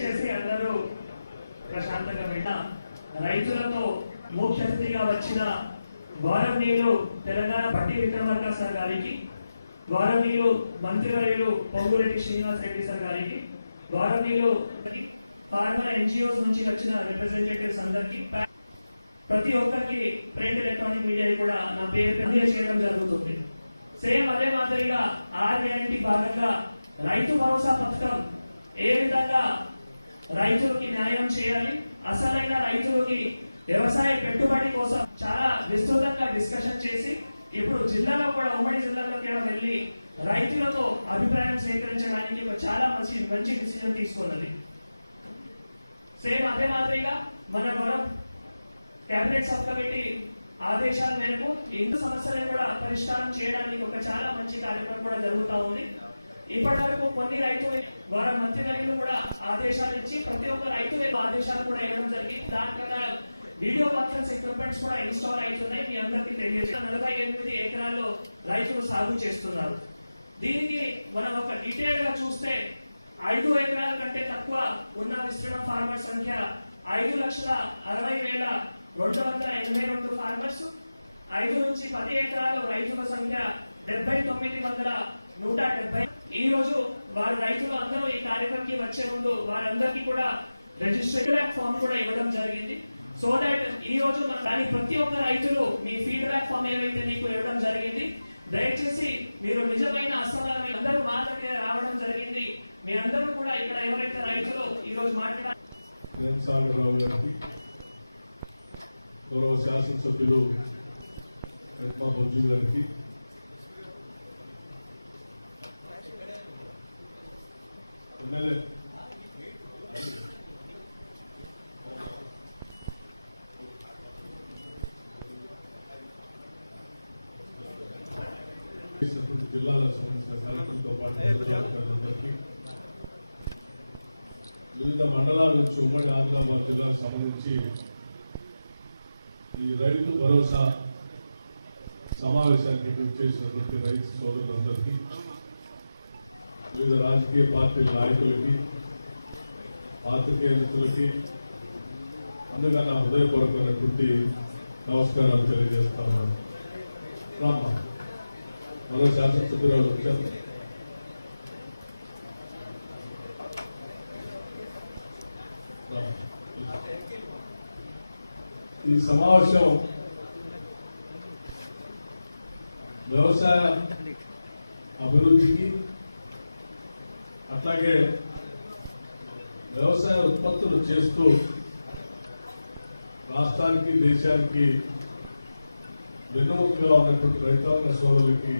దయచేసి అందరూ ప్రశాంతంగా విన్నా. రైతులతో ముఖ్య అతిథిగా వచ్చిన గౌరవనీయులు తెలంగాణ పట్టి విక్రమార్క సార్ గారికి, గౌరవనీయులు మంత్రివర్యులు పొంగులేటి శ్రీనివాస్ రెడ్డి సార్ గారికి, గౌరవనీయులు ఫార్మర్ ఎన్జిఓస్ నుంచి వచ్చిన రిప్రజెంటేటివ్స్ అందరికి, ప్రతి ఒక్కరికి ప్రింట్ ఎలక్ట్రానిక్ మీడియా కూడా నా పేరు తెలియజేయడం జరుగుతుంది. సేమ్ అదే మాదిరిగా ఆర్ఎన్టీ భాగంగా రైతు భరోసా పథకం ఏ విధంగా రైతులకి న్యాయం చేయాలి, అసలైన రైతులకి వ్యవసాయ పెట్టుబడి కోసం చాలా విస్తృతంగా డిస్కషన్ చేసి ఇప్పుడు జిల్లాలో కూడా ఉమ్మడి జిల్లాలో కూడా వెళ్లి రైతులతో అభిప్రాయం సేకరించడానికి చాలా మంచి డిసిజన్ తీసుకోవాలి. సేమ్ అదే మాదిరిగా మన కేబినెట్ సబ్ కమిటీ ఆదేశాల మేరకు హిందూ సమస్యలను కూడా పరిష్కారం చేయడానికి ఒక చాలా మంచి కార్యక్రమం కూడా జరుగుతూ ఉంది. ఇప్పటి వరకు కొన్ని రైతులు వారి మంత్రివర్యులు కూడా ఆదేశాలు ఇచ్చి ప్రతి ఒక్క రైతు ఆదేశాలు కూడా ఇవ్వడం జరిగింది. దానివల్ల వీడియో కాన్ఫరెన్స్ ఎక్విప్మెంట్స్ కూడా ఇన్స్టాల్ అవుతున్నాయి. మీ అందరికీ తెలియజేసిన 48 ఎకరాల్లో రైతులు సాగు చేస్తున్నారు. దీనికి మనం ఒక డీటెయిల్ గా చూస్తే 5 ఎకరాల కంటే తక్కువ ఉన్న విస్తీర్ణ ఫార్మర్స్ సంఖ్య 5,60,282 ఫార్మర్స్, 5 నుంచి 10 ఎకరాలు రైతుల సంఖ్య 79,170. ఈ రోజు వారి రైతులు అందరూ ఈ కార్యక్రమానికి వచ్చే ముందు వారందరికీ కూడా రిజిస్ట్రేషన్ ఫామ్ కూడా ఇవ్వడం జరిగింది. సో దాట్ ఈ రోజు దాని ప్రతి ఒక్క రైతులు మీ ఫీడ్బ్యాక్ ఫామ్ ఏవైతే మీకు ఇవ్వడం జరిగింది, దయచేసి మీరు నిజమైన అసలు అందరూ మాట్లాడే రావడం జరిగింది. మీరందరూ కూడా ఇక్కడ ఎవరైతే రైతులు ఈ రోజు మాట్లాడారు, గౌరవ శాసనసభ్యులు మంజు గారికి, జిల్లాల సంబంధించిన పాటు వివిధ మండలాల నుంచి ఉమ్మడి ఆదిలాబాద్ జిల్లాకు సంబంధించి ఈ రైతు భరోసా సమావేశానికి చేసినటువంటి రైతు సోదరులందరికీ, వివిధ రాజకీయ పార్టీల నాయకులకి, పాత్రికేయులకి అందుగా నా హృదయపూర్వకమైనటువంటి నమస్కారాలు తెలియజేస్తా ఉన్నాను. మరో శాసనసభ్యురాలు వచ్చారు. ఈ సమావేశం వ్యవసాయ అభివృద్ధికి, అట్లాగే వ్యవసాయ ఉత్పత్తులు చేస్తూ రాష్ట్రానికి, దేశానికి వెన్నుముకగా ఉన్నటువంటి రైతాంగ సోదరులకి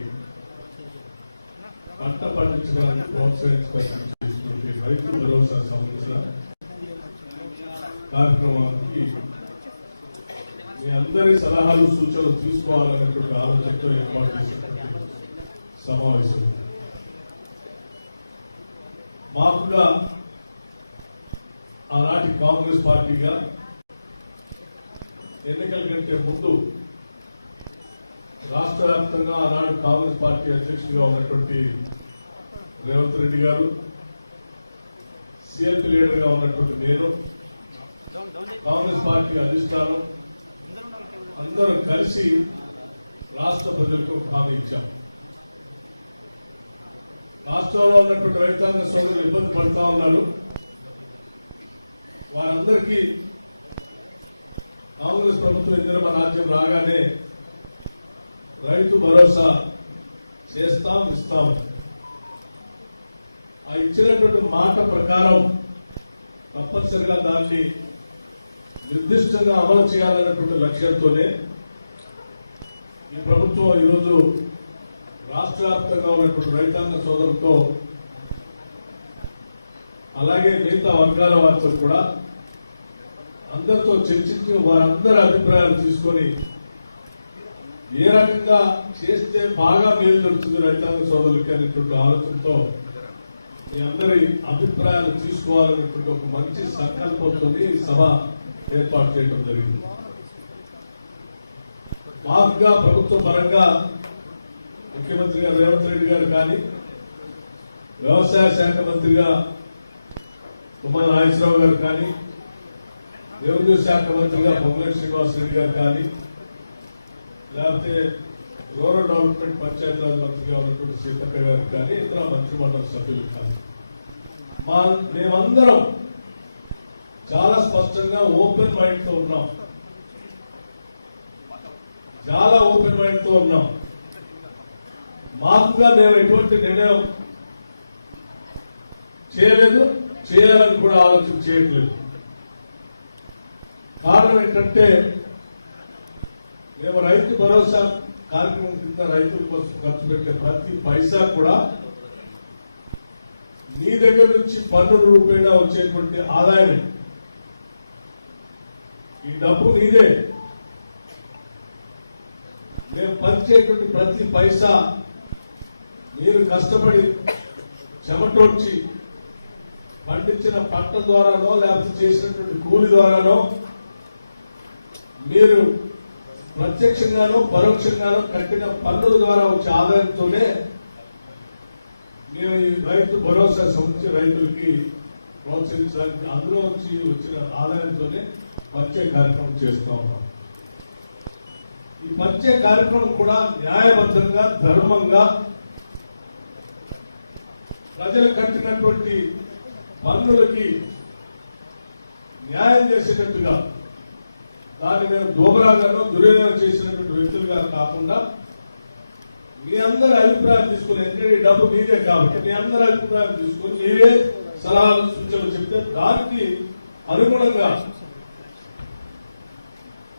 పంట పండించడానికి ప్రోత్సహించడానికి చేసినటువంటి రైతు భరోసా సంబంధించిన కార్యక్రమానికి మీ అందరి సలహాలు, సూచనలు తీసుకోవాలనేటువంటి ఆలోచనతో ఏర్పాటు చేసినటువంటి సమావేశం. మాకుగా ఆనాటి కాంగ్రెస్ పార్టీగా ఎన్నికల కంటే ముందు రాష్ట్ర వ్యాప్తంగా ఆనాడు కాంగ్రెస్ పార్టీ అధ్యక్షుడిగా ఉన్నటువంటి రేవంత్ రెడ్డి గారు, సిఎల్పి లీడర్ గా ఉన్నటువంటి నేను, కాంగ్రెస్ పార్టీ అధిష్టానం అందరం కలిసి రాష్ట్ర ప్రజలకు హామీ ఇచ్చాం. రాష్ట్రంలో ఉన్నటువంటి రైతాంగ సోదరులు ఇబ్బంది పడుతూ ఉన్నారు. వారందరికీ కాంగ్రెస్ ప్రభుత్వం ఇందిరమ్మ రాజ్యం రాగానే రైతు భరోసా చేస్తాం, ఇస్తాం. ఆ ఇచ్చినటువంటి మాట ప్రకారం తప్పనిసరిగా దాన్ని నిర్దిష్టంగా అమలు చేయాలన్నటువంటి లక్ష్యంతోనే ఈ ప్రభుత్వం ఈరోజు రాష్ట్ర వ్యాప్తంగా ఉన్నటువంటి రైతాంగ సోదరులతో, అలాగే మిగతా వర్గాల వారితో కూడా అందరితో చర్చించి వారందరి అభిప్రాయాలు తీసుకొని ఏ రకంగా చేస్తే బాగా మేలు జరుగుతుంది రైతాంగ సోదరులకి అనేటువంటి ఆలోచనతో మీ అందరి అభిప్రాయాలు తీసుకోవాలనేటువంటి ఒక మంచి సంకల్పంతో ఈ సభ ఏర్పాటు చేయడం జరిగింది. మాకుగా ప్రభుత్వ పరంగా ముఖ్యమంత్రి గారు రేవంత్ రెడ్డి గారు కానీ, వ్యవసాయ శాఖ మంత్రిగా తుమ్మల నాగేశ్వరరావు గారు కానీ, రెవెన్యూ శాఖ మంత్రిగా పొంగులేటి శ్రీనివాసరెడ్డి గారు కానీ, లేకపోతే రూరల్ డెవలప్మెంట్ పంచాయతీరాజ్ మంత్రిగా ఉన్నటువంటి సీతక్క గారు కానీ, ఇతర మంత్రిమండలి సభ్యులు కానీ, మేమందరం చాలా స్పష్టంగా ఓపెన్ మైండ్ తో ఉన్నాం. చాలా ఓపెన్ మైండ్ తో ఉన్నాం. మాకుగా మేము ఎటువంటి నిర్ణయం చేయలేదు, చేయాలని కూడా ఆలోచన చేయట్లేదు. కారణం ఏంటంటే మేము రైతు భరోసా కార్యక్రమం కింద రైతుల కోసం ఖర్చు పెట్టే ప్రతి పైసా కూడా నీ దగ్గర నుంచి పన్నుల రూపేణా వచ్చేటువంటి ఆదాయం, ఈ డబ్బు నీదే. మేము పంచేటువంటి ప్రతి పైసా మీరు కష్టపడి చెమటోడ్చి పండించిన పంట ద్వారానో లేకపోతే చేసినటువంటి కూలి ద్వారానో మీరు ప్రత్యక్షంగానో పరోక్షంగానో కట్టిన పన్నుల ద్వారా వచ్చే ఆదాయంతోనే మేము ఈ రైతు భరోసా సంబంధించి రైతులకి ప్రోత్సహించడానికి అందులో నుంచి వచ్చిన ఆదాయంతోనే పంచే కార్యక్రమం చేస్తా ఉన్నాం. ఈ పంచే కార్యక్రమం కూడా న్యాయబద్ధంగా, ధర్మంగా ప్రజలు కట్టినటువంటి పన్నులకి న్యాయం చేసేటట్టుగా, దాన్ని మేము దోబరాగానో దుర్యోగం చేసినటువంటి వ్యక్తులుగా కాకుండా మీ అందరి అభిప్రాయం తీసుకుని, ఎందుకంటే ఈ డబ్బు మీదే కాబట్టి మీ అందరి అభిప్రాయం తీసుకుని మీరే సలహాలు సూచనలు చెప్తే దానికి అనుగుణంగా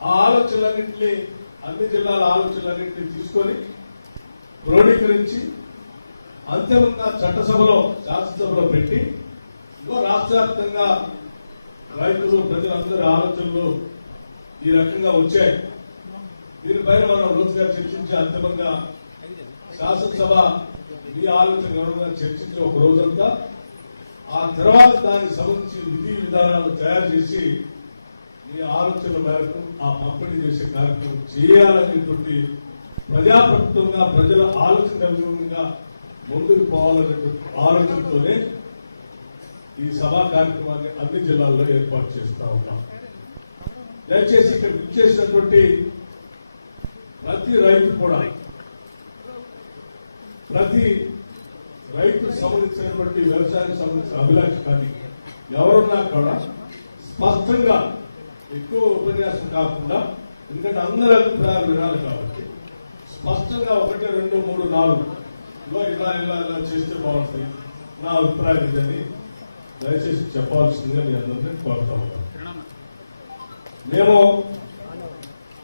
ఆ ఆలోచనలన్నింటినీ, అన్ని జిల్లాల ఆలోచనలన్నింటినీ తీసుకొని క్రోడీకరించి అంతిమంగా చట్టసభలో, శాసనసభలో పెట్టి రాష్ట్ర వ్యాప్తంగా రైతులు, ప్రజలందరి ఆలోచనలు ఈ రకంగా వచ్చాయి. దీనిపైన మనం రోజుగా చర్చించి అంతిమంగా శాసనసభ ఈ ఆలోచన గౌరవంగా చర్చించి ఒక రోజంతా, ఆ తర్వాత దానికి సంబంధించి విధి విధానాలు తయారు చేసి ఈ ఆలోచనల మేరకు ఆ పంపిణీ చేసే కార్యక్రమం చేయాలనేటువంటి ప్రజాప్రభుత్వంగా ప్రజల ఆలోచన అనుగుణంగా ముందుకు పోవాలనేటువంటి ఆలోచనతోనే ఈ సభా కార్యక్రమాన్ని అన్ని జిల్లాల్లో ఏర్పాటు చేస్తా ఉన్నాం. దయచేసి ఇక్కడ ఇచ్చేసినటువంటి ప్రతి రైతు కూడా, ప్రతి రైతుకు సంబంధించినటువంటి వ్యవసాయానికి సంబంధించిన అభిలాష కానీ ఎవరున్నా కూడా స్పష్టంగా, ఎక్కువ ఉపన్యాసం కాకుండా, ఎందుకంటే అందరి అభిప్రాయాలు వినాలి కాబట్టి స్పష్టంగా 1, 2, 3, 4 ఇలా ఇలా ఇలా చేస్తే బాగుంటుంది, నా అభిప్రాయం ఇదని దయచేసి చెప్పాల్సిందిగా మీ అందరినీ కోరుతా ఉన్నాను. మేము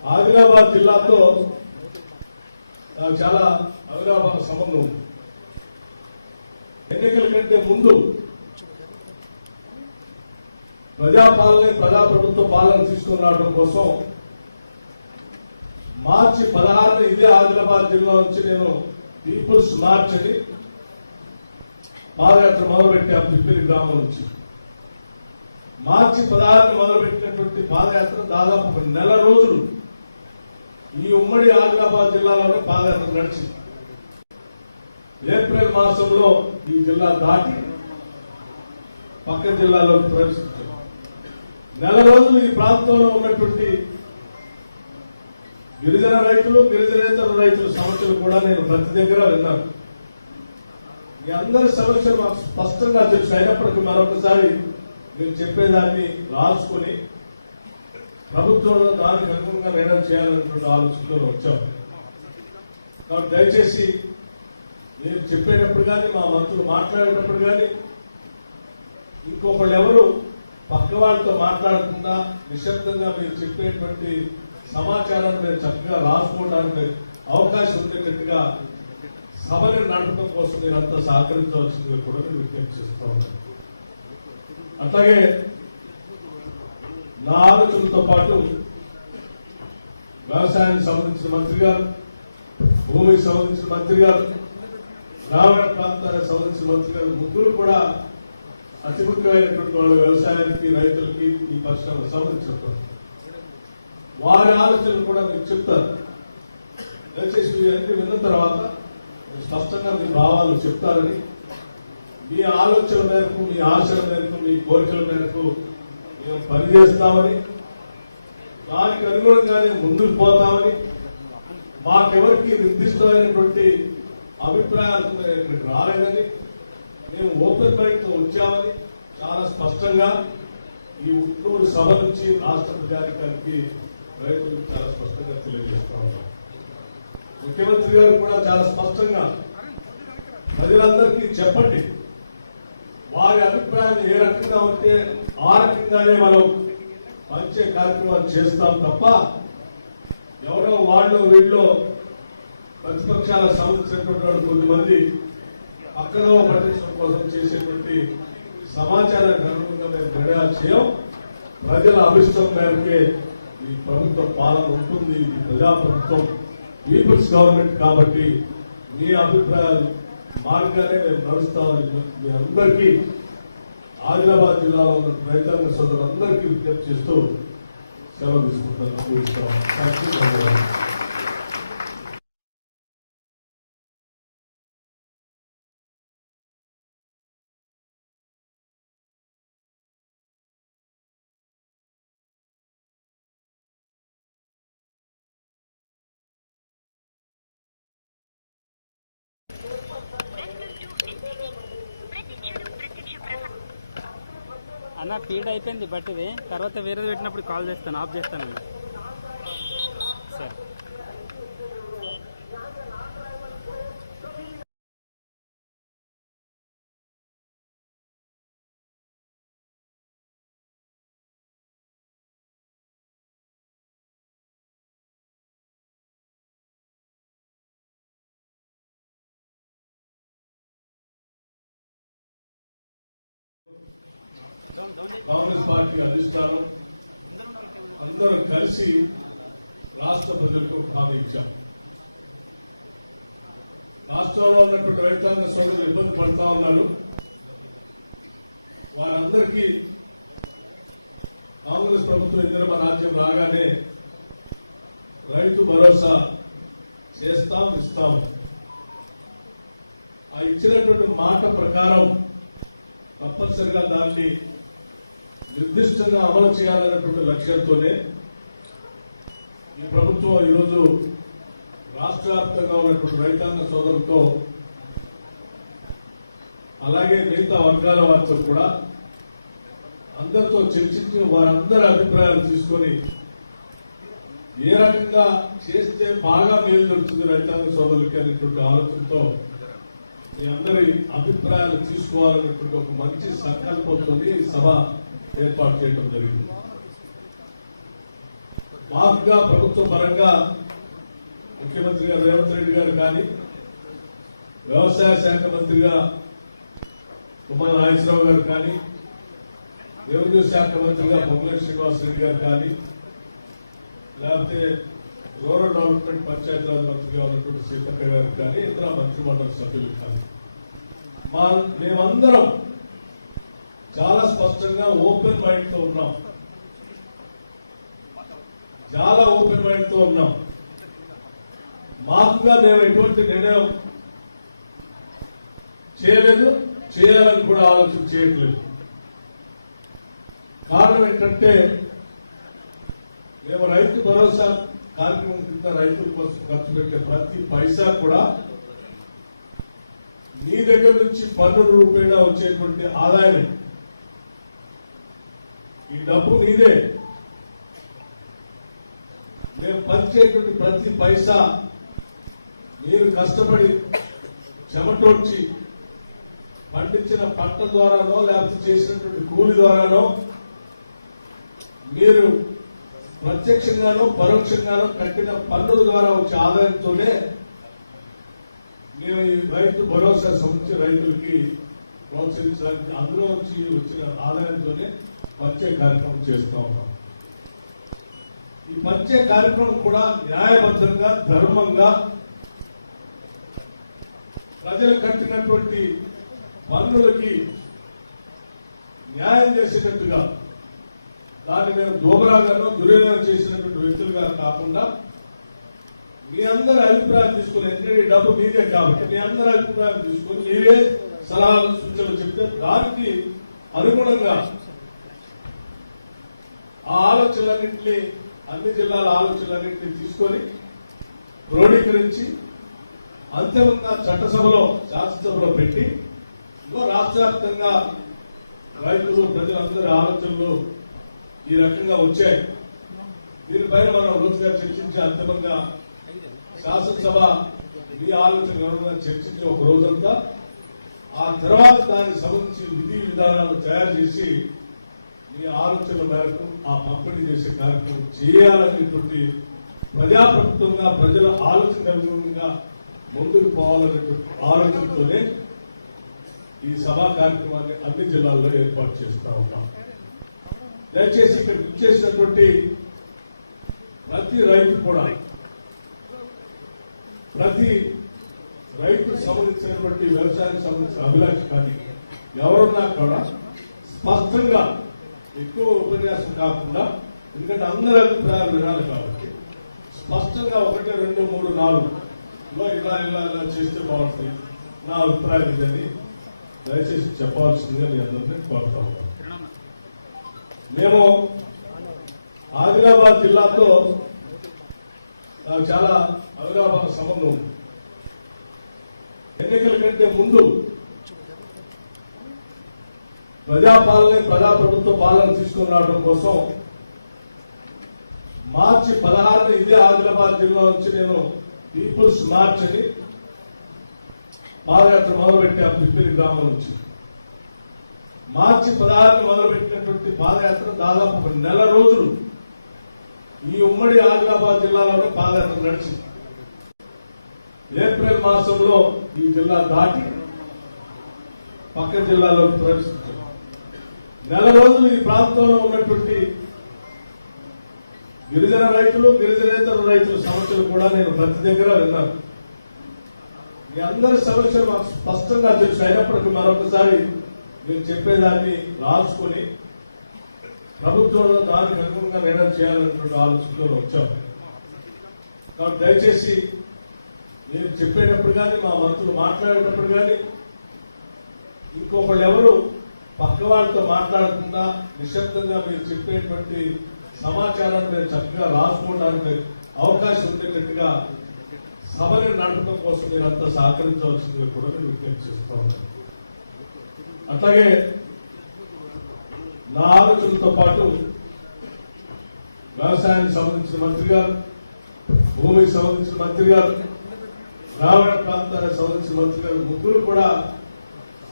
ఆదిలాబాద్ జిల్లాతో చాలా అవినాభావ సంబంధం ఉంది. ఎన్నికల కంటే ముందు ప్రజాప్రభుత్వ పాలన తీసుకుని రావడం కోసం మార్చి 16 ఇదే ఆదిలాబాద్ జిల్లా నుంచి నేను పీపుల్స్ మార్చ్ అని పాదయాత్ర మొదలుపెట్టాం. తిప్పిరి గ్రామం నుంచి మార్చి 16 మొదలుపెట్టినటువంటి పాదయాత్ర దాదాపు 1 నెల రోజులు ఈ ఉమ్మడి ఆదిలాబాద్ జిల్లాలోనే పాదయాత్ర నడిచింది. ఏప్రిల్ మాసంలో ఈ జిల్లా దాటి పక్క జిల్లాలోకి ప్రవేశించారు. నెల రోజులు ఈ ప్రాంతంలో ఉన్నటువంటి గిరిజన రైతులు, గిరిజనేతర రైతుల సమస్యలు కూడా నేను ప్రతి దగ్గర విన్నాను. మీ అందరి సమస్యలు మాకు స్పష్టంగా తెలుసు. అయినప్పటికీ మరొకసారి మీరు చెప్పేదాన్ని రాసుకుని ప్రభుత్వంలో దానికి అనుగుణంగా నిర్ణయం చేయాలనేటువంటి ఆలోచనలో వచ్చాం. కాబట్టి దయచేసి మీరు చెప్పేటప్పుడు కానీ, మా మంత్రులు మాట్లాడేటప్పుడు కానీ, ఇంకొకళ్ళు ఎవరు పక్క వాళ్ళతో మాట్లాడకుండా నిశ్శబ్దంగా మీరు చెప్పేటువంటి సమాచారాన్ని మీరు చక్కగా రాసుకోవడానికి అవకాశం ఉండేటట్టుగా సభని నడపడం కోసం మీరంతా సహకరించవలసిందిగా కూడా మీరు విజ్ఞప్తి చేస్తూ ఉంటారు. అట్లాగే నా ఆలోచనలతో పాటు వ్యవసాయానికి సంబంధించిన మంత్రి గారు, భూమికి సంబంధించిన మంత్రి గారు, గ్రామీణ ప్రాంతాలకు సంబంధించిన మంత్రి గారు, ముగ్గురు కూడా అతి ముఖ్యమైనటువంటి వాళ్ళు వ్యవసాయానికి, రైతులకి, ఈ పరిశ్రమకు సంబంధించిన వారి ఆలోచనలు కూడా మీకు చెప్తారు. దయచేసి మీరన్నీ విన్న తర్వాత స్పష్టంగా మీ భావాలు చెప్తారని, మీ ఆలోచన మేరకు, మీ ఆశల మేరకు, మీ కోరికల మేరకు మేము పనిచేస్తామని, దానికి అనుగుణంగానే ముందుకు పోతామని, మాకెవరికి నిర్దిష్టమైనటువంటి అభిప్రాయాలు ఇక్కడికి రాలేదని, మేము ఓపెన్ మైండ్ తో వచ్చామని చాలా స్పష్టంగా ఈ ఉట్నూరు సభ నుంచి రాష్ట్ర ప్రజానికానికి రైతులకు చాలా స్పష్టంగా తెలియజేస్తా ఉన్నాం. ముఖ్యమంత్రి గారు కూడా చాలా స్పష్టంగా ప్రజలందరికీ చెప్పండి, వారి అభిప్రాయాన్ని ఏ రకంగా ఉంటే ఆ రకంగానే మనం మంచి కార్యక్రమాలు చేస్తాం తప్ప ఎవరో వాళ్ళు వీళ్ళు ప్రతిపక్షాల సంబంధించినటువంటి కొంతమంది పక్కన పట్టించడం కోసం చేసేటువంటి సమాచారానికి అనుగుణంగా మేము నిర్ణయాలు చేయం. ప్రజల అభిష్టం మేరకే ఈ ప్రభుత్వ పాలన ఉంటుంది. ఇది ప్రజాప్రభుత్వం, పీపుల్స్ గవర్నమెంట్ కాబట్టి మీ అభిప్రాయాలు మార్గానే మేము నడుస్తామని మీ అందరికీ ఆదిలాబాద్ జిల్లాలో ఉన్న రైతాంగ సోదరులందరికీ విజ్ఞప్తి చేస్తూ సెలవు తీసుకుంటాను. అన్న ఫీడ్ అయిపోయింది బట్ ఇది తర్వాత వేరేది పెట్టినప్పుడు కాల్ చేస్తాను, ఆఫ్ చేస్తానండి. సరే కాంగ్రెస్ పార్టీ అధిష్టానం అందరూ కలిసి రాష్ట్ర ప్రజలకు హామీ ఇచ్చారు. రాష్ట్రంలో ఉన్నటువంటి రైతాంగ సోదరులు ఇబ్బంది పడుతూ ఉన్నారు. వారందరికీ కాంగ్రెస్ ప్రభుత్వం ఇందిరమ్మ రాజ్యం రాగానే రైతు భరోసా చేస్తాం, ఇస్తాం. ఆ ఇచ్చినటువంటి మాట ప్రకారం తప్పనిసరిగా దాన్ని నిర్దిష్టంగా అమలు చేయాలన్నటువంటి లక్ష్యంతోనే ఈ ప్రభుత్వం ఈరోజు రాష్ట్ర వ్యాప్తంగా ఉన్నటువంటి రైతాంగ సోదరులతో అలాగే మిగతా వర్గాల వారితో కూడా అందరితో చర్చించి వారందరి అభిప్రాయాలు తీసుకొని ఏ రకంగా చేస్తే బాగా మేలు జరుగుతుంది రైతాంగ సోదరులకి అనేటువంటి ఆలోచనతో మీ అందరి అభిప్రాయాలు తీసుకోవాలనేటువంటి ఒక మంచి సంకల్పంతో ఈ సభ ఏర్పాటు చేయడం జరిగింది. మాకుగా ప్రభుత్వ పరంగా ముఖ్యమంత్రి గారు రేవంత్ రెడ్డి గారు కానీ, వ్యవసాయ శాఖ మంత్రిగా తుమ్మల నాగేశ్వరరావు గారు కానీ, రెవెన్యూ శాఖ మంత్రిగా పొంగులేటి శ్రీనివాసరెడ్డి గారు కానీ, లేకపోతే రూరల్ డెవలప్మెంట్ పంచాయతీరాజ్ మంత్రిగా ఉన్నటువంటి సీతక్క గారు కానీ, ఇతర మంత్రిమండలి సభ్యులు కానీ మేమందరం చాలా స్పష్టంగా ఓపెన్ మైండ్ తో ఉన్నాం. చాలా ఓపెన్ మైండ్ తో ఉన్నాం. మాకుగా మేము ఎటువంటి నిర్ణయం చేయలేదు, చేయాలని కూడా ఆలోచన చేయట్లేదు. కారణం ఏంటంటే మేము రైతు భరోసా కార్యక్రమం కింద రైతుల కోసం ఖర్చు పెట్టే ప్రతి పైసా కూడా మీ దగ్గర నుంచి పన్నుల రూపేణా వచ్చేటువంటి ఆదాయం. ఈ డబ్బు మీదే. మేము పంచేటువంటి ప్రతి పైసా మీరు కష్టపడి చెమటోడ్చి పండించిన పంట ద్వారానో లేకపోతే చేసినటువంటి కూలి ద్వారానో మీరు ప్రత్యక్షంగానో పరోక్షంగానో కట్టిన పన్నుల ద్వారా వచ్చే ఆదాయంతోనే మేము ఈ రైతు భరోసా సంబంధించి రైతులకి ప్రోత్సహించడానికి అందులో నుంచి వచ్చిన ఆదాయంతోనే పంచే కార్యక్రమం చేస్తా ఉన్నాం. ఈ పంచే కార్యక్రమం కూడా న్యాయబద్ధంగా, ధర్మంగా ప్రజలు కట్టినటువంటి పన్నులకి న్యాయం చేసేటట్టుగా, దాన్ని మేము దోబరాగానో దుర్యోగం చేసినటువంటి వ్యక్తులుగా కాకుండా మీ అందరి అభిప్రాయం తీసుకుని, ఎందుకంటే ఈ డబ్బు మీదే కాబట్టి మీ అందరి అభిప్రాయం తీసుకుని మీరే సలహాలు సూచనలు చెప్తే దానికి అనుగుణంగా ఆ ఆలోచనలన్నింటినీ అన్ని జిల్లాల ఆలోచనలన్నింటినీ తీసుకొని క్రోడీకరించి అంతిమంగా చట్టసభలో శాసనసభలో పెట్టి రాష్ట్ర వ్యాప్తంగా రైతులు ప్రజలందరి ఆలోచనలు ఈ రకంగా వచ్చాయి. దీనిపైన మనం రోజుగా చర్చించి అంతిమంగా శాసనసభ ఈ ఆలోచన చర్చించి ఒక రోజంతా ఆ తర్వాత దానికి సంబంధించి విధి విధానాలు తయారు చేసి ఈ ఆలోచనల మేరకు ఆ పంపిణీ చేసే కార్యక్రమం చేయాలనేటువంటి ప్రజాప్రభుత్వంగా ప్రజల ఆలోచన అనుగుణంగా ముందుకు పోవాలనేటువంటి ఆలోచనతోనే ఈ సభా కార్యక్రమాన్ని అన్ని జిల్లాల్లో ఏర్పాటు చేస్తా ఉన్నాం. దయచేసి ఇక్కడ ఇచ్చేసినటువంటి ప్రతి రైతు కూడా ప్రతి రైతుకు సంబంధించినటువంటి వ్యవసాయానికి సంబంధించిన అభిలాష కానీ ఎవరున్నా కూడా స్పష్టంగా ఎక్కువ ఉపన్యాసం కాకుండా, ఎందుకంటే అందరి అభిప్రాయాలు వినాలి కాబట్టి స్పష్టంగా 1, 2, 3, 4 ఇలా ఇలా ఇలా చేస్తే బాగుంటుంది నా అభిప్రాయం ఇదని దయచేసి చెప్పాల్సిందిగా నేను అందరినీ కోరుతా ఉన్నాను. మేము ఆదిలాబాద్ జిల్లాతో నాకు చాలా అవినాభావ సంబంధం ఉంది. ఎన్నికల కంటే ముందు ప్రజాప్రభుత్వ పాలన తీసుకుని రావడం కోసం మార్చి 16 ఇదే ఆదిలాబాద్ జిల్లా నుంచి నేను పీపుల్స్ మార్చ్ అని పాదయాత్ర మొదలుపెట్టాం. పిప్పిరి గ్రామం నుంచి మార్చి 16 మొదలుపెట్టినటువంటి పాదయాత్ర దాదాపు 1 నెల రోజులు ఈ ఉమ్మడి ఆదిలాబాద్ జిల్లాలోనే పాదయాత్ర నడిచింది. ఏప్రిల్ మాసంలో ఈ జిల్లా దాటి పక్క జిల్లాలోకి ప్రవేశించారు. 1 నెల రోజులు ఈ ప్రాంతంలో ఉన్నటువంటి గిరిజన రైతులు, గిరిజనేతర రైతుల సమస్యలు కూడా నేను ప్రతి దగ్గర విన్నాను. మీ అందరి సమస్యలు మాకు స్పష్టంగా తెలుసు. అయినప్పటికీ మరొకసారి నేను చెప్పేదాన్ని రాసుకుని ప్రభుత్వంలో దానికి అనుగుణంగా నిర్ణయం చేయాలనేటువంటి ఆలోచనలో వచ్చాం. కాబట్టి దయచేసి నేను చెప్పేటప్పుడు కానీ, మా మంత్రులు మాట్లాడేటప్పుడు కానీ, ఇంకొకళ్ళు ఎవరు పక్క వాళ్ళతో మాట్లాడకుండా నిశ్శబ్దంగా మీరు చెప్పేటువంటి సమాచారాన్ని నేను చక్కగా రాసుకోవడానికి అవకాశం ఉండేటట్టుగా సభని నడపడం కోసం మీరంతా సహకరించవలసిందిగా కూడా నేను విజ్ఞప్తి చేస్తూ ఉన్నాను. అట్లాగే నా ఆలోచనలతో పాటు వ్యవసాయానికి సంబంధించిన మంత్రి గారు, భూమికి సంబంధించిన మంత్రి గారు, గ్రామీణ ప్రాంతానికి సంబంధించిన మంత్రి గారు ముగ్గురు కూడా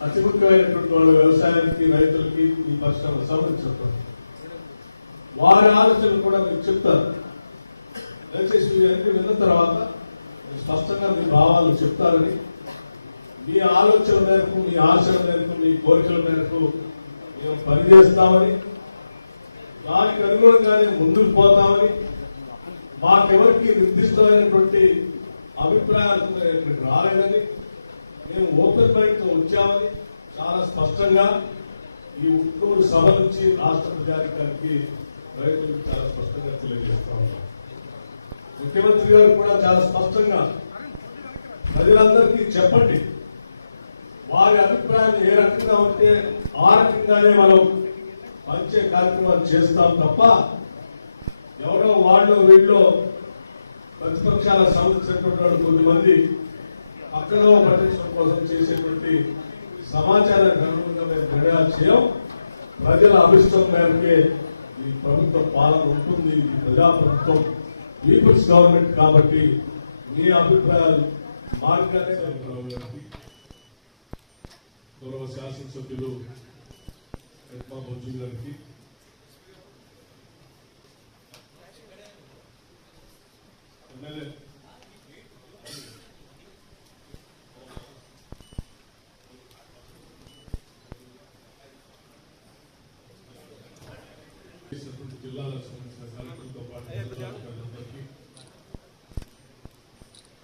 అతి ముఖ్యమైనటువంటి వాళ్ళ వ్యవసాయానికి, రైతులకి ఈ పరిశ్రమకు సంబంధించిన వారి ఆలోచనలు కూడా మీకు చెప్తారు. దయచేసి మీరు విన్న తర్వాత స్పష్టంగా మీ భావాలు చెప్తారని, మీ ఆలోచన మేరకు, మీ ఆశల మేరకు, మీ కోరికల మేరకు మేము పనిచేస్తామని, దానికి అనుగుణంగానే ముందుకు పోతామని, మాకెవరికి నిర్దిష్టమైనటువంటి అభిప్రాయాలు రాలేదని, మేము ఓపెన్ మైండ్ తో వచ్చామని చాలా స్పష్టంగా ఈ ఉట్నూరు సభ నుంచి రాష్ట్ర ప్రజానికానికి రైతులకు చాలా స్పష్టంగా తెలియజేస్తా ఉన్నాం. ముఖ్యమంత్రి గారు కూడా చాలా స్పష్టంగా ప్రజలందరికీ చెప్పండి, వారి అభిప్రాయాలు ఏ రకంగా ఉంటే ఆ రకంగానే మనం పంచే కార్యక్రమాలు చేస్తాం తప్ప ఎవరో వాళ్ళు వీళ్ళు ప్రతిపక్షాలకు సంబంధించినటువంటి వాళ్ళు కొంతమంది అక్కడ పట్టించడం కోసం చేసేటువంటి సమాచారానికి అనుగుణంగా మేము నిర్ణయాలు చేయం. ప్రజల అభిష్టం మేరకే ఈ ప్రభుత్వ పాలన ఉంటుంది. ఇది ప్రజాప్రభుత్వం, పీపుల్స్ గవర్నమెంట్ కాబట్టి మీ అభిప్రాయాలు మార్గానే గౌరవ శాసనసభ్యులు ఎట్మా బొజ్జు గారికి, ఎమ్మెల్యే జిల్లాలకు సంబంధించిన కలెక్టర్తో పాటు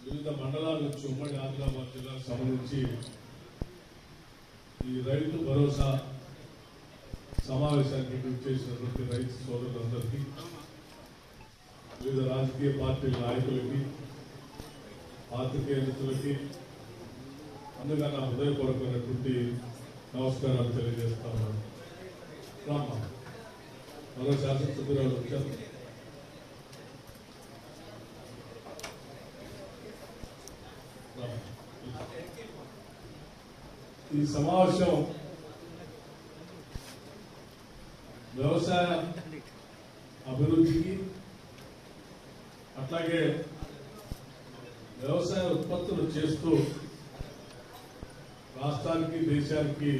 వివిధ మండలాల నుంచి ఉమ్మడి ఆదిలాబాద్ జిల్లాకు సంబంధించి ఈ రైతు భరోసా సమావేశానికి చేసినటువంటి రైతు సోదరులందరికీ, వివిధ రాజకీయ పార్టీల నాయకులకి, పాత్రికేయులకి, అందుకని నా హృదయపూర్వకమైనటువంటి నమస్కారాలు తెలియజేస్తా ఉన్నాను. రామ్మా, మరో శాసనసభ్యురాలు వచ్చారు. ఈ సమావేశం వ్యవసాయ అభివృద్ధికి అట్లాగే వ్యవసాయ ఉత్పత్తులు చేస్తూ రాష్ట్రానికి దేశానికి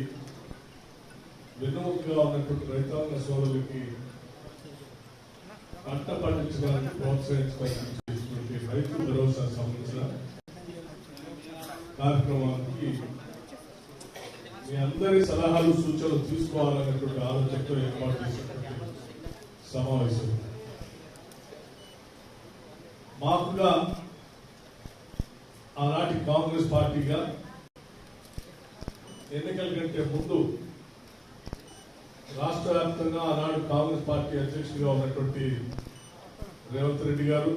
వెన్నుముకగా ఉన్నటువంటి రైతాంగ సోదరులకి పంట పండించడానికి ప్రోత్సహించడానికి చేసినటువంటి రైతు భరోసా సంబంధించిన కార్యక్రమానికి మీ అందరి సలహాలు సూచనలు తీసుకోవాలనేటువంటి ఆలోచనతో ఏర్పాటు చేసినటువంటి సమావేశం. మాకుగా ఆనాటి కాంగ్రెస్ పార్టీగా ఎన్నికల కంటే ముందు రాష్ట్ర వ్యాప్తంగా ఆనాడు కాంగ్రెస్ పార్టీ అధ్యక్షుడిగా ఉన్నటువంటి రేవంత్ రెడ్డి గారు,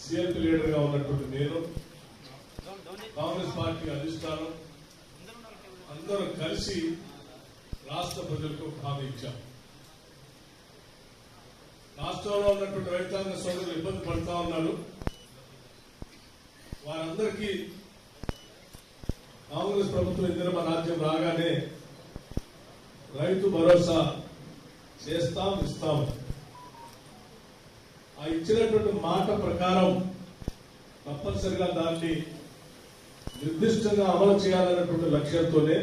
సిఎల్పి లీడర్ గా ఉన్నటువంటి నేను, కాంగ్రెస్ పార్టీ అధిష్టానం అందరూ కలిసి రాష్ట్ర ప్రజలకు హామీ ఇచ్చాం. రాష్ట్రంలో ఉన్నటువంటి రైతాంగ సోదరులు ఇబ్బంది పడుతూ ఉన్నారు. వారందరికీ కాంగ్రెస్ ప్రభుత్వం ఇందిరమ్మ రాజ్యం రాగానే రైతు భరోసా చేస్తాం, ఇస్తాం. ఆ ఇచ్చినటువంటి మాట ప్రకారం తప్పనిసరిగా దాన్ని నిర్దిష్టంగా అమలు చేయాలన్నటువంటి లక్ష్యంతోనే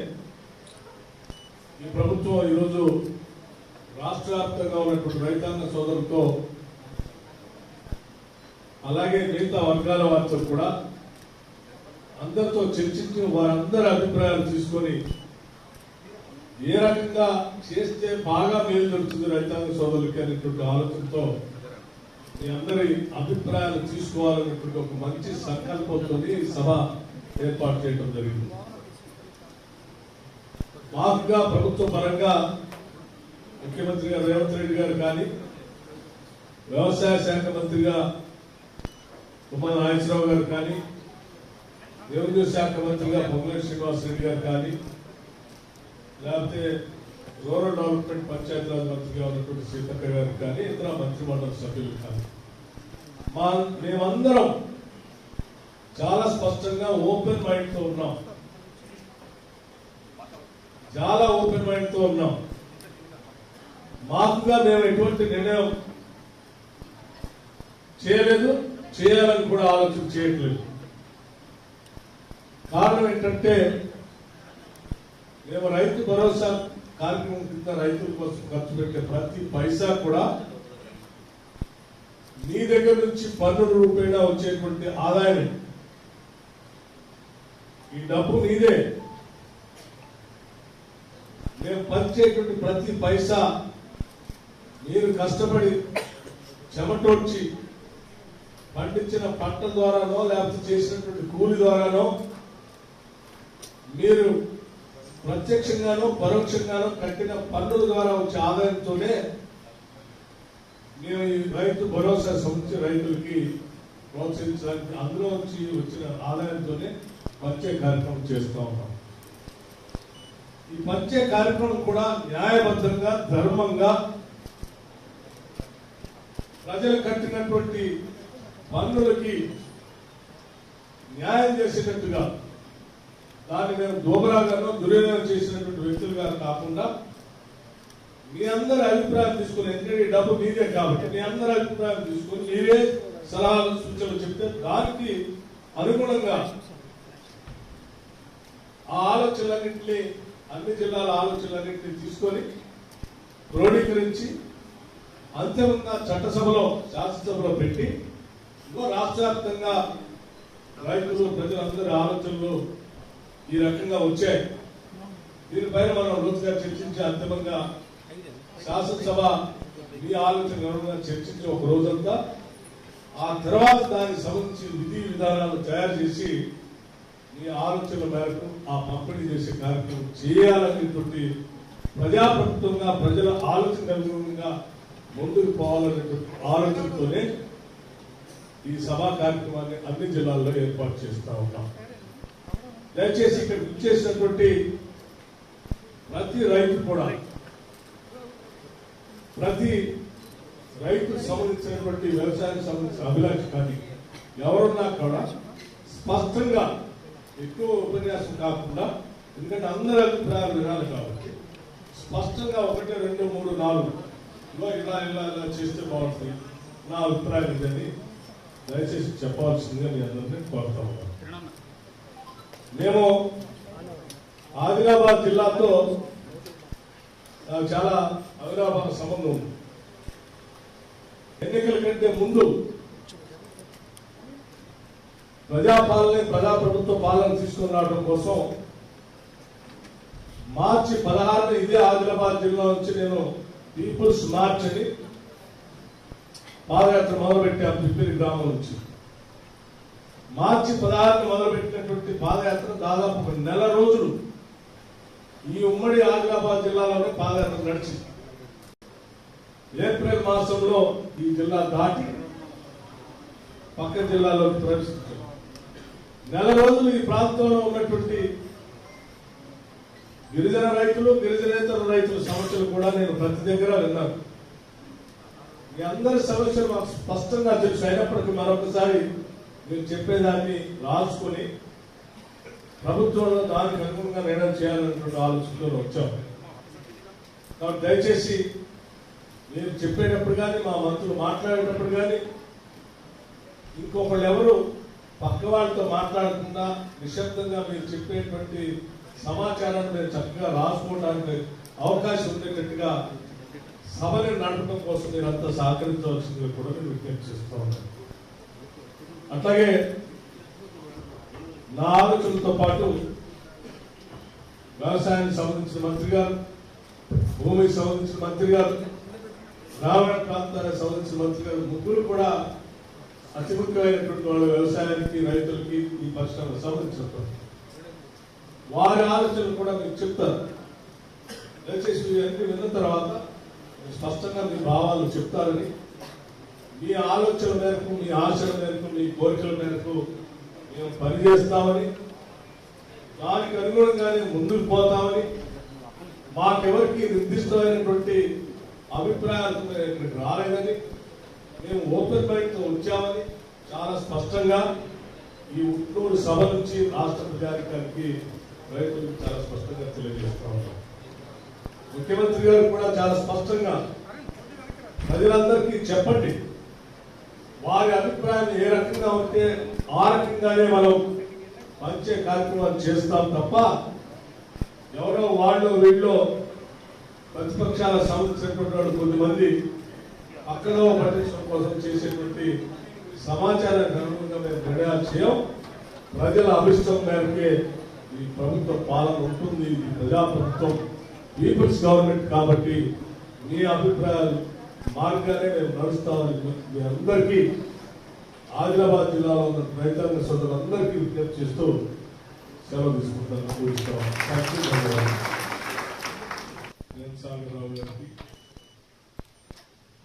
ఈ ప్రభుత్వం ఈరోజు రాష్ట్ర వ్యాప్తంగా ఉన్నటువంటి రైతాంగ సోదరులతో అలాగే మిగతా వర్గాల వారితో కూడా అందరితో చర్చించి వారందరి అభిప్రాయాలు తీసుకొని ఏ రకంగా చేస్తే బాగా మేలు జరుగుతుంది రైతాంగ సోదరులకి అనేటువంటి ఆలోచనతో మీ అందరి అభిప్రాయాలు తీసుకోవాలనేటువంటి ఒక మంచి సంకల్పంతో ఈ సభ ఏర్పాటు చేయడం జరిగింది. మాకుగా ప్రభుత్వ పరంగా ముఖ్యమంత్రి గారు రేవంత్ రెడ్డి గారు కానీ, వ్యవసాయ శాఖ మంత్రిగా తుమ్మల నాగేశ్వరరావు గారు కానీ, రెవెన్యూ శాఖ మంత్రిగా పొంగులేటి శ్రీనివాసరెడ్డి గారు కానీ, లేకపోతే రూరల్ డెవలప్మెంట్ పంచాయతీరాజ్ మంత్రిగా ఉన్నటువంటి సీతక్క గారు కానీ, ఇతర మంత్రిమండలి సభ్యులు కానీ మేమందరం చాలా స్పష్టంగా ఓపెన్ మైండ్ తో ఉన్నాం. చాలా ఓపెన్ మైండ్ తో ఉన్నాం. మాకుగా మేము ఎటువంటి నిర్ణయం చేయలేదు, చేయాలని కూడా ఆలోచన చేయట్లేదు. కారణం ఏంటంటే మేము రైతు భరోసా కార్యక్రమం కింద రైతుల కోసం ఖర్చు పెట్టే ప్రతి పైసా కూడా మీ దగ్గర నుంచి పన్నుల రూపేణా వచ్చేటువంటి ఆదాయం. ఈ డబ్బు నీదే. మేము పంచేటువంటి ప్రతి పైసా మీరు కష్టపడి చెమటోడ్చి పండించిన పంట ద్వారానో లేకపోతే చేసినటువంటి కూలి ద్వారానో మీరు ప్రత్యక్షంగానో పరోక్షంగానో కట్టిన పన్నుల ద్వారా వచ్చే ఆదాయంతోనే మేము ఈ రైతు భరోసా సంబంధించి రైతులకి ప్రోత్సహించడానికి అందులో వచ్చి వచ్చిన ఆదాయంతోనే పంచే కార్యక్రమం చేస్తూ ఉన్నాం. ఈ పంచే కార్యక్రమం కూడా న్యాయబద్ధంగా, ధర్మంగా ప్రజలు కట్టినటువంటి పన్నులకి న్యాయం చేసేటట్టుగా, దాన్ని మేము దోబరాగానో దుర్వినియోగం చేసినటువంటి వ్యక్తులుగా కాకుండా మీ అందరి అభిప్రాయం తీసుకుని, ఎందుకంటే డబ్బు మీదే కాబట్టి మీ అందరి అభిప్రాయం తీసుకుని మీరే సలహాలు సూచనలు చెప్తే దానికి అనుగుణంగా ఆ ఆలోచనలన్నింటినీ, అన్ని జిల్లాల ఆలోచనలన్నింటినీ తీసుకొని క్రోడీకరించి అంతిమంగా చట్టసభలో, శాసనసభలో పెట్టి రాష్ట్ర వ్యాప్తంగా రైతులు, ప్రజలందరి ఆలోచనలు ఈ రకంగా వచ్చాయి. దీనిపైన మనం లోతుగా చర్చించి అంతిమంగా శాసనసభ మీ ఆలోచన చర్చించి ఒక రోజంతా, ఆ తర్వాత దానికి సంబంధించి విధి విధానాలు తయారు చేసి మీ ఆలోచనల మేరకు ఆ పంపిణీ చేసే కార్యక్రమం చేయాలనేటువంటి ప్రజాప్రభుత్వంగా ప్రజల ఆలోచన అనుగుణంగా ముందుకు పోవాలనేటువంటి ఆలోచనతోనే ఈ సభా కార్యక్రమాన్ని అన్ని జిల్లాల్లో ఏర్పాటు చేస్తూ ఉన్నాం. దయచేసి ఇక్కడ ఇచ్చేసినటువంటి ప్రతి రైతు కూడా ప్రతి రైతుకు సంబంధించినటువంటి వ్యవసాయానికి సంబంధించిన అభిలాష కానీ ఎవరున్నా కూడా స్పష్టంగా ఎక్కువ ఉపన్యాసం కాకుండా, ఎందుకంటే అందరి అభిప్రాయాలు వినాలి కాబట్టి స్పష్టంగా 1, 2, 3, 4 ఇలా ఇలా ఇలా చేస్తే బాగుంటుంది, నా అభిప్రాయం ఇదని దయచేసి చెప్పాల్సిందిగా మీ అందరినీ కోరుతా ఉన్నాను. మేము ఆదిలాబాద్ జిల్లాతో నాకు చాలా అవినాభావ సంబంధం ఉంది. ఎన్నికల కంటే ముందు ప్రజాప్రభుత్వ పాలన తీసుకుని రావడం కోసం మార్చి 16 ఇదే ఆదిలాబాద్ జిల్లా నుంచి నేను పీపుల్స్ మార్చ్ అని పాదయాత్ర మొదలుపెట్టాం. పిప్పిరి గ్రామం నుంచి మార్చి 16 మొదలుపెట్టినటువంటి పాదయాత్ర దాదాపు 1 నెల రోజులు ఈ ఉమ్మడి ఆదిలాబాద్ జిల్లాలోనే పాదయాత్ర నడిచింది. ఏప్రిల్ మాసంలో ఈ జిల్లా దాటి పక్క జిల్లాలోకి ప్రవేశించాం. 1 నెల రోజులు ఈ ప్రాంతంలో ఉన్నటువంటి గిరిజన రైతులు, గిరిజనేతర రైతుల సమస్యలు కూడా నేను ప్రతి దగ్గర విన్నాను. మీ అందరి సమస్యలు మాకు స్పష్టంగా తెలుసు. అయినప్పటికీ మరొకసారి మీరు చెప్పేదాన్ని రాసుకొని ప్రభుత్వంలో దానికి అనుగుణంగా నిర్ణయం చేయాలనేటువంటి ఆలోచనలో వచ్చాం. కాబట్టి దయచేసి మీరు చెప్పేటప్పుడు కానీ, మా మంత్రులు మాట్లాడేటప్పుడు కానీ, ఇంకొకళ్ళు ఎవరు పక్క వాళ్ళతో మాట్లాడకుండా నిశ్శబ్దంగా మీరు చెప్పేటువంటి సమాచారాన్ని మీరు చక్కగా రాసుకోవడానికి అవకాశం ఉండేటట్టుగా సభని నడపడం కోసం మీరు అంతా సహకరించవలసిందిగా కూడా నేను విజ్ఞప్తి చేస్తూ ఉన్నాను. అట్లాగే నా ఆలోచనలతో పాటు వ్యవసాయానికి సంబంధించిన మంత్రి గారు, భూమికి సంబంధించిన మంత్రి గారు, గ్రామీణ ప్రాంతానికి సంబంధించిన మంత్రి గారు ముగ్గురు కూడా అతి ముఖ్యమైనటువంటి వాళ్ళ వ్యవసాయానికి, రైతులకి, ఈ పరిశ్రమకు సంబంధించినటువంటి వారి ఆలోచనలు కూడా మీకు చెప్తారు. దయచేసి ఇవన్నీ విన్న తర్వాత స్పష్టంగా మీ భావాలు చెప్తారని, మీ ఆలోచన మేరకు, మీ ఆశల మేరకు, మీ కోరికల మేరకు మేము పనిచేస్తామని, దానికి అనుగుణంగానే ముందుకు పోతామని, మాకెవరికి నిర్దిష్టమైనటువంటి అభిప్రాయాలు మేము ఇక్కడికి రాలేదని, మేము ఓపెన్ మైండ్తో వచ్చామని చాలా స్పష్టంగా ఈ ఉట్నూరు సభ నుంచి రాష్ట్ర ప్రజానికానికి, రైతులకు చాలా స్పష్టంగా తెలియజేస్తా ఉన్నాం. ముఖ్యమంత్రి గారు కూడా చాలా స్పష్టంగా ప్రజలందరికీ చెప్పండి, వారి అభిప్రాయం ఏ రకంగా ఉంటే ఆ రకంగానే మనం మంచి కార్యక్రమాలు చేస్తాం తప్ప ఎవరో వాళ్ళు వీళ్ళు ప్రతిపక్షాలకు సంబంధించినటువంటి వాళ్ళు కొంతమంది అక్కడ పట్టించడం కోసం చేసేటువంటి సమాచారాన్ని అనుగుణంగా మేము నిర్ణయాలు చేయం. ప్రజల అభిష్టం మేరకే ఈ ప్రభుత్వ పాలన ఉంటుంది. ఇది ప్రజాప్రభుత్వం, పీపుల్స్ గవర్నమెంట్ కాబట్టి మీ అభిప్రాయాలు మార్గానే మేము నడుస్తామని మీ అందరికీ, ఆదిలాబాద్ జిల్లాలో ఉన్న రైతాంగ సోదరులందరికీ విజ్ఞప్తి చేస్తూ సెలవు తీసుకుంటాను. సాగరరావు గారికి,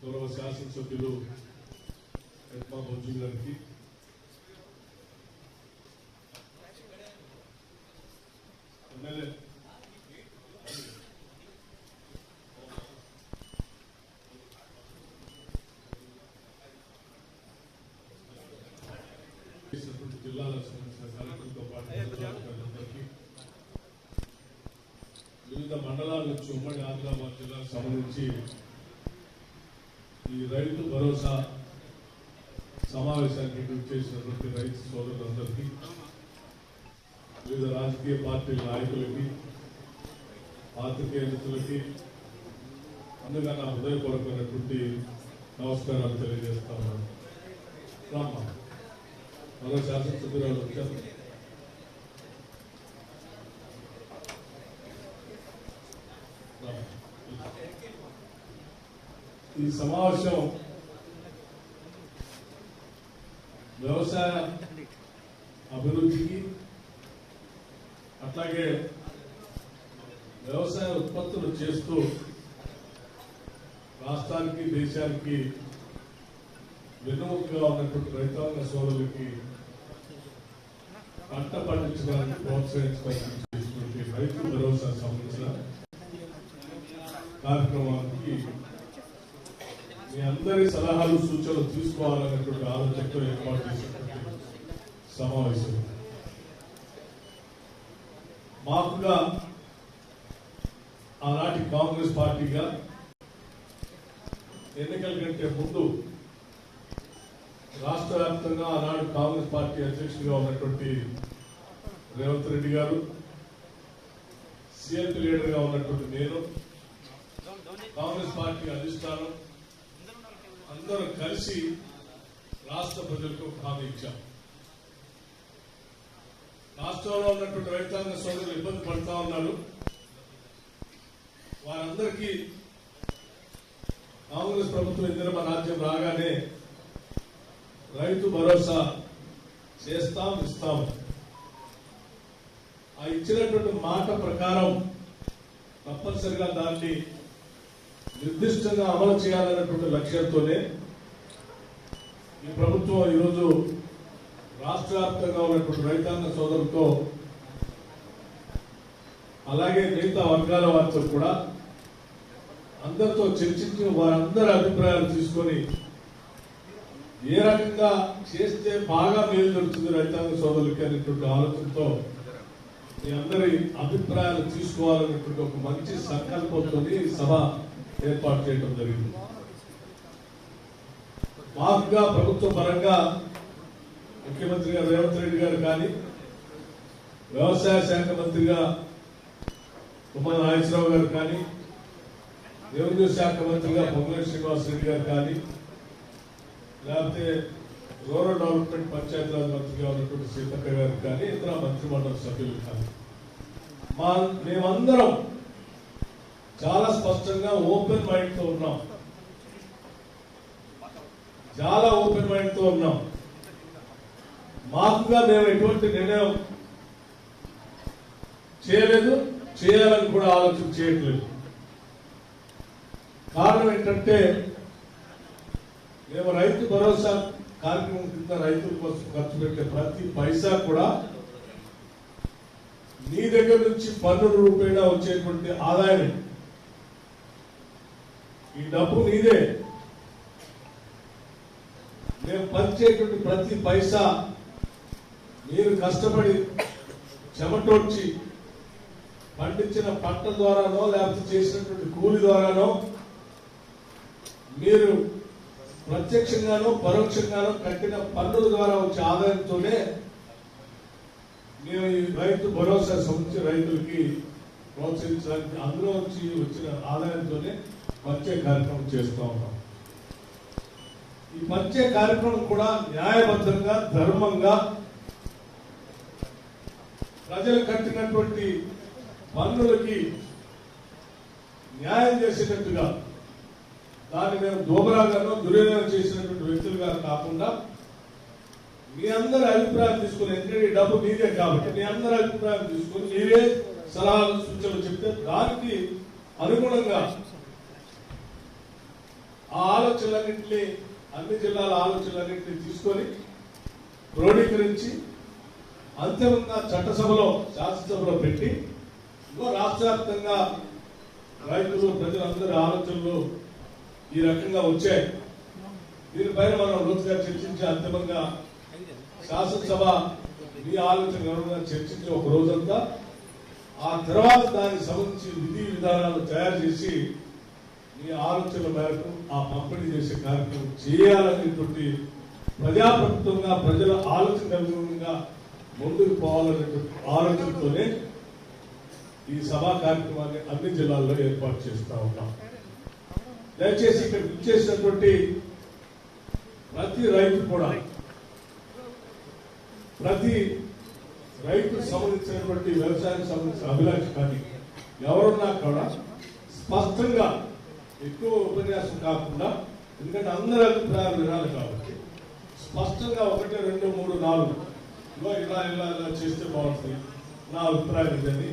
గౌరవ శాసనసభ్యులు ఎట్మా బొజ్జు గారికి, ఎమ్మెల్యే జిల్లాల సంబంధించిన కలెక్టర్తో పాటు వివిధ మండలాల నుంచి ఉమ్మడి ఆదిలాబాద్ జిల్లాకు సంబంధించి ఈ రైతు భరోసా సమావేశానికి చేసినటువంటి రైతు సోదరులందరికీ, వివిధ రాజకీయ పార్టీల నాయకులకి, పాత్రికేయులకి అందుగా నా హృదయపూర్వకమైనటువంటి నమస్కారాలు తెలియజేస్తా ఉన్నాను. మరో శాసనసభ్యురాలు వచ్చారు. ఈ సమావేశం వ్యవసాయ అభివృద్ధికి, అట్లాగే వ్యవసాయ ఉత్పత్తులు చేస్తూ రాష్ట్రానికి, దేశానికి వెన్నుముకగా ఉన్నటువంటి రైతాంగ సోదరులకి పంట పండించడానికి ప్రోత్సహించడానికి రైతు భరోసా సంబంధించిన కార్యక్రమానికి మీ అందరి సలహాలు సూచనలు తీసుకోవాలనేటువంటి ఆలోచనతో ఏర్పాటు చేసినటువంటి సమావేశం. మాకుగా ఆనాటి కాంగ్రెస్ పార్టీగా ఎన్నికల కంటే ముందు రాష్ట్ర వ్యాప్తంగా ఆనాడు కాంగ్రెస్ పార్టీ అధ్యక్షుడిగా ఉన్నటువంటి రేవంత్ రెడ్డి గారు, సిఎల్పి లీడర్గా ఉన్నటువంటి నేను, కాంగ్రెస్ పార్టీ అధిష్టానం అందరూ కలిసి రాష్ట్ర ప్రజలకు హామీ ఇచ్చాం. రాష్ట్రంలో ఉన్నటువంటి రైతాంగ సోదరులు ఇబ్బంది పడుతూ ఉన్నారు. వారందరికీ కాంగ్రెస్ ప్రభుత్వం ఇందిరమ్మ రాజ్యం రాగానే రైతు భరోసా చేస్తాం, ఇస్తాం. ఆ ఇచ్చినటువంటి మాట ప్రకారం తప్పనిసరిగా దాన్ని నిర్దిష్టంగా అమలు చేయాలన్నటువంటి లక్ష్యంతోనే ఈ ప్రభుత్వం ఈరోజు రాష్ట్ర వ్యాప్తంగా ఉన్నటువంటి రైతాంగ సోదరులతో అలాగే మిగతా వర్గాల వారితో కూడా అందరితో చర్చించి వారందరి అభిప్రాయాలు తీసుకొని ఏ రకంగా చేస్తే బాగా మేలు జరుగుతుంది రైతాంగ సోదరులకి అనేటువంటి ఆలోచనతో మీ అందరి అభిప్రాయాలు తీసుకోవాలనేటువంటి ఒక మంచి సంకల్పంతో సభ ఏర్పాటు చేయడం జరిగింది. మాకుగా ప్రభుత్వ పరంగా ముఖ్యమంత్రి గారు రేవంత్ రెడ్డి గారు కానీ, వ్యవసాయ శాఖ మంత్రిగా తుమ్మల నాగేశ్వరరావు గారు కానీ, రెవెన్యూ శాఖ మంత్రిగా పొంగులేటి శ్రీనివాసరెడ్డి గారు కానీ, లేకపోతే రూరల్ డెవలప్మెంట్ పంచాయతీరాజ్ మంత్రిగా ఉన్నటువంటి సీతక్క గారు కానీ, ఇతర మంత్రిమండలి సభ్యులు కానీ మేమందరం చాలా స్పష్టంగా ఓపెన్ మైండ్ తో ఉన్నాం. చాలా ఓపెన్ మైండ్ తో ఉన్నాం. మాకుగా మేము ఎటువంటి నిర్ణయం చేయలేదు, చేయాలని కూడా ఆలోచన చేయట్లేదు. కారణం ఏంటంటే మేము రైతు భరోసా కార్యక్రమం కింద రైతుల కోసం ఖర్చు పెట్టే ప్రతి పైసా కూడా నీ దగ్గర నుంచి పన్నుల రూపేణా వచ్చేటువంటి ఆదాయం, ఈ డబ్బు నీదే. మేము పంచేటువంటి ప్రతి పైసా మీరు కష్టపడి చెమటోడ్చి పండించిన పంట ద్వారానో లేకపోతే చేసినటువంటి కూలి ద్వారానో మీరు ప్రత్యక్షంగానో పరోక్షంగానో కట్టిన పన్నుల ద్వారా వచ్చే ఆదాయంతోనే మేము ఈ రైతు భరోసా సంబంధించి రైతులకి ప్రోత్సహించడానికి అందులో నుంచి వచ్చిన ఆదాయంతోనే పంచే కార్యక్రమం చేస్తూ ఉన్నాం. ఈ పంచే కార్యక్రమం కూడా న్యాయబద్ధంగా, ధర్మంగా ప్రజలు కట్టినటువంటి పన్నులకి న్యాయం చేసేటట్టుగా, దాన్ని మేము దోబరాగానో దుర్వినియోగం చేసినటువంటి వ్యక్తులుగా కాకుండా మీ అందరి అభిప్రాయం తీసుకుని, ఎందుకంటే ఈ డబ్బు మీదే కాబట్టి మీ అందరి అభిప్రాయం తీసుకుని మీరే సలహాలు సూచనలు చెప్తే దానికి అనుగుణంగా ఆ ఆలోచనలన్నింటినీ, అన్ని జిల్లాల ఆలోచనలన్నింటినీ తీసుకొని క్రోడీకరించి అంతిమంగా చట్టసభలో, శాసనసభలో పెట్టి రాష్ట్ర వ్యాప్తంగా రైతులు, ప్రజలందరి ఆలోచనలు ఈ రకంగా వచ్చాయి. దీనిపైన మనం రోజుగా చర్చించి అంతిమంగా శాసనసభ మీ ఆలోచన చర్చించి ఒక రోజంతా, ఆ తర్వాత దానికి సంబంధించి విధి విధానాలు తయారు చేసి మీ ఆలోచనల మేరకు ఆ పంపిణీ చేసే కార్యక్రమం చేయాలనేటువంటి ప్రజాప్రభుత్వంగా ప్రజల ఆలోచన అనుగుణంగా ముందుకు పోవాలనేటువంటి ఆలోచనతోనే ఈ సభా కార్యక్రమాన్ని అన్ని జిల్లాల్లో ఏర్పాటు చేస్తూ ఉన్నాం. దయచేసి ఇక్కడ ఇచ్చేసినటువంటి ప్రతి రైతు కూడా, ప్రతి రైతుకు సంబంధించినటువంటి వ్యవసాయానికి సంబంధించిన అభిలాష కానీ ఎవరున్నా కూడా స్పష్టంగా, ఎక్కువ ఉపన్యాసం కాకుండా, ఎందుకంటే అందరి అభిప్రాయాలు వినాలి కాబట్టి స్పష్టంగా 1, 2, 3, 4 ఇలా ఇలా ఇలా చేస్తే బాగుంటుంది, నా అభిప్రాయం ఇదని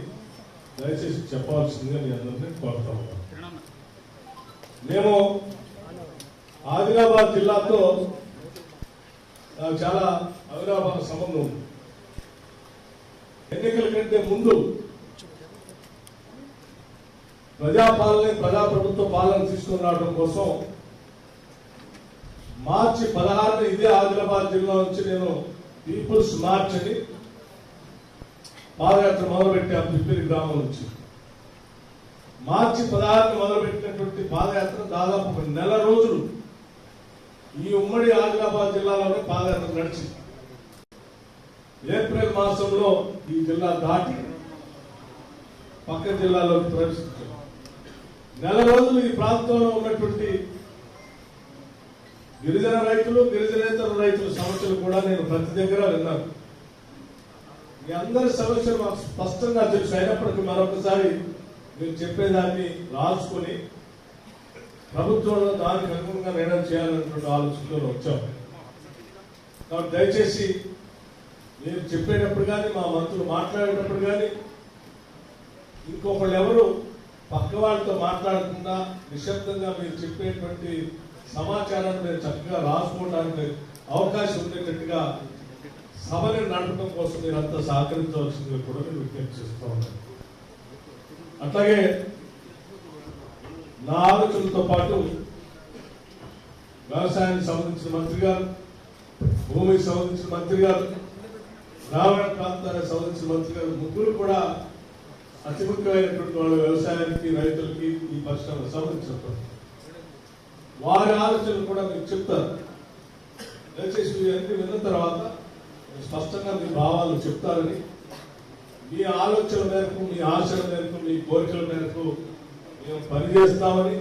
దయచేసి చెప్పాల్సిందిగా నేను అందరినీ కోరుతా ఉన్నాను. మేము ఆదిలాబాద్ జిల్లాతో నాకు చాలా అవినాభావ సంబంధం ఉంది. ఎన్నికల కంటే ముందు ప్రజాప్రభుత్వ పాలన తీసుకుని రావడం కోసం మార్చి 16 ఇదే ఆదిలాబాద్ జిల్లా నుంచి నేను పీపుల్స్ మార్చ్ అని పాదయాత్ర మొదలుపెట్టాము. పిప్పిరి గ్రామం నుంచి మార్చి 16 మొదలుపెట్టినటువంటి పాదయాత్ర దాదాపు నెల రోజులు ఈ ఉమ్మడి ఆదిలాబాద్ జిల్లాలోనే పాదయాత్ర నడిచింది. ఏప్రిల్ మాసంలో ఈ జిల్లా దాటి పక్క జిల్లాలోకి ప్రవేశించారు. నెల రోజులు ఈ ప్రాంతంలో ఉన్నటువంటి గిరిజన రైతులు, గిరిజనేతర రైతుల సమస్యలు కూడా నేను ప్రతి దగ్గర విన్నాను. మీ అందరి సమస్యలు మాకు స్పష్టంగా తెలుసు. అయినప్పటికీ మరొకసారి మీరు చెప్పేదాన్ని రాసుకొని ప్రభుత్వంలో దానికి అనుగుణంగా నిర్ణయం చేయాలనేటువంటి ఆలోచనలో వచ్చాం. కాబట్టి దయచేసి మీరు చెప్పేటప్పుడు కానీ, మా మంత్రులు మాట్లాడేటప్పుడు కానీ, ఇంకొకళ్ళు ఎవరు పక్క వాళ్ళతో మాట్లాడకుండా నిశ్శబ్దంగా మీరు చెప్పేటువంటి సమాచారాన్ని మేము చక్కగా రాసుకోవడానికి అవకాశం ఉండేటట్టుగా సభని నడపడం కోసం మీరు అంతా సహకరించవలసిందిగా కూడా నేను విజ్ఞప్తి చేస్తూ ఉన్నాను. అట్లాగే నా ఆలోచనలతో పాటు వ్యవసాయానికి సంబంధించిన మంత్రి గారు, భూమికి సంబంధించిన మంత్రి గారు, గ్రామీణ ప్రాంతానికి సంబంధించిన మంత్రి గారు ముగ్గురు కూడా అతి ముఖ్యమైనటువంటి వాళ్ళు వ్యవసాయానికి, రైతులకి, ఈ పరిశ్రమకు సంబంధించినటువంటి వారి ఆలోచనలు కూడా మీకు చెప్తారు. దయచేసి ఇవన్నీ విన్న తర్వాత స్పష్టంగా మీ భావాలు చెప్తారని, మీ ఆలోచన మేరకు, మీ ఆశల మేరకు, మీ కోరికల మేరకు మేము పనిచేస్తామని,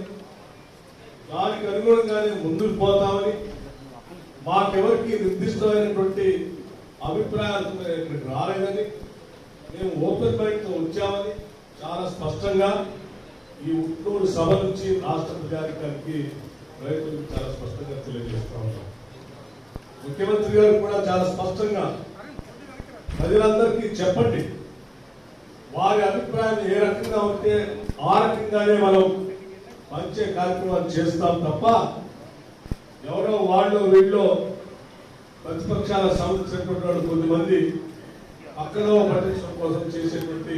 దానికి అనుగుణంగానే ముందుకు పోతామని, మాకెవరికి నిర్దిష్టమైనటువంటి అభిప్రాయాలకు మేము ఇక్కడికి రాలేదని, మేము ఓపెన్ మైండ్తో వచ్చామని చాలా స్పష్టంగా ఈ ఉట్నూరు సభ నుంచి రాష్ట్ర ప్రజానికానికి, రైతులకు చాలా స్పష్టంగా తెలియజేస్తా ఉన్నాం. ముఖ్యమంత్రి గారు కూడా చాలా స్పష్టంగా ప్రజలందరికీ చెప్పండి, వారి అభిప్రాయం ఏ రకంగా ఉంటే ఆ రకంగానే మనం పంచే కార్యక్రమాలు చేస్తాం తప్ప ఎవరో వాళ్ళు వీళ్ళు ప్రతిపక్షాల సంబంధించినటువంటి వాళ్ళు కొంతమంది అక్కడ పట్టించడం కోసం చేసేటువంటి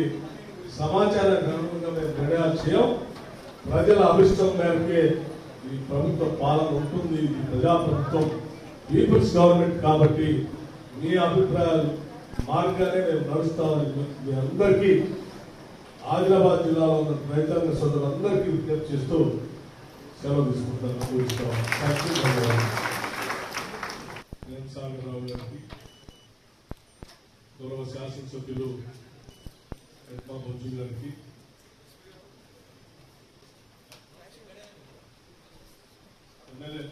సమాచారానికి అనుగుణంగా మేము నిర్ణయాలు చేయం. ప్రజల అభిష్టం మేరకే ఈ ప్రభుత్వ పాలన ఉంటుంది. ఇది ప్రజాప్రభుత్వం, పీపుల్స్ గవర్నమెంట్. కాబట్టి మీ అభిప్రాయాలు మార్గానే మేము నడుస్తామని మీ అందరికీ, ఆదిలాబాద్ జిల్లాలో ఉన్న రైతాంగ సోదరులందరికీ విజ్ఞప్తి చేస్తూ సెలవు తీసుకుంటాను. సాగరరావు గారికి, గౌరవ శాసనసభ్యులు ఎట్మా బొజ్జు గారికి, ఎమ్మెల్యే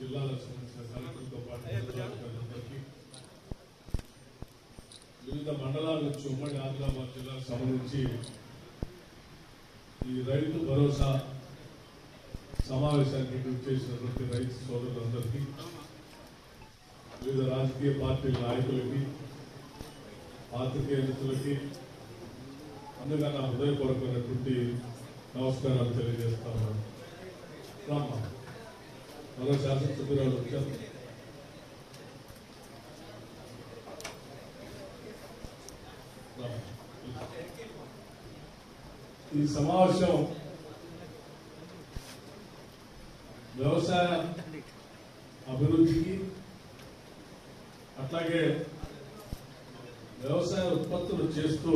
జిల్లాలకు సంబంధించిన కలెక్టర్తో పాటు అధికారులందరికీ, వివిధ మండలాల నుంచి ఉమ్మడి ఆదిలాబాద్ జిల్లాకు సంబంధించి ఈ రైతు భరోసా సమావేశానికి చేసినటువంటి రైతు సోదరులందరికీ, వివిధ రాజకీయ పార్టీల నాయకులకి, పాత్రికేయులకి అందుకని నా హృదయపూర్వకమైనటువంటి నమస్కారాలు తెలియజేస్తా ఉన్నాను. రామ్మా, మరో శాసనసభ్యురాలు వచ్చారు. ఈ సమావేశం వ్యవసాయ అభివృద్ధికి, అట్లాగే వ్యవసాయ ఉత్పత్తులు చేస్తూ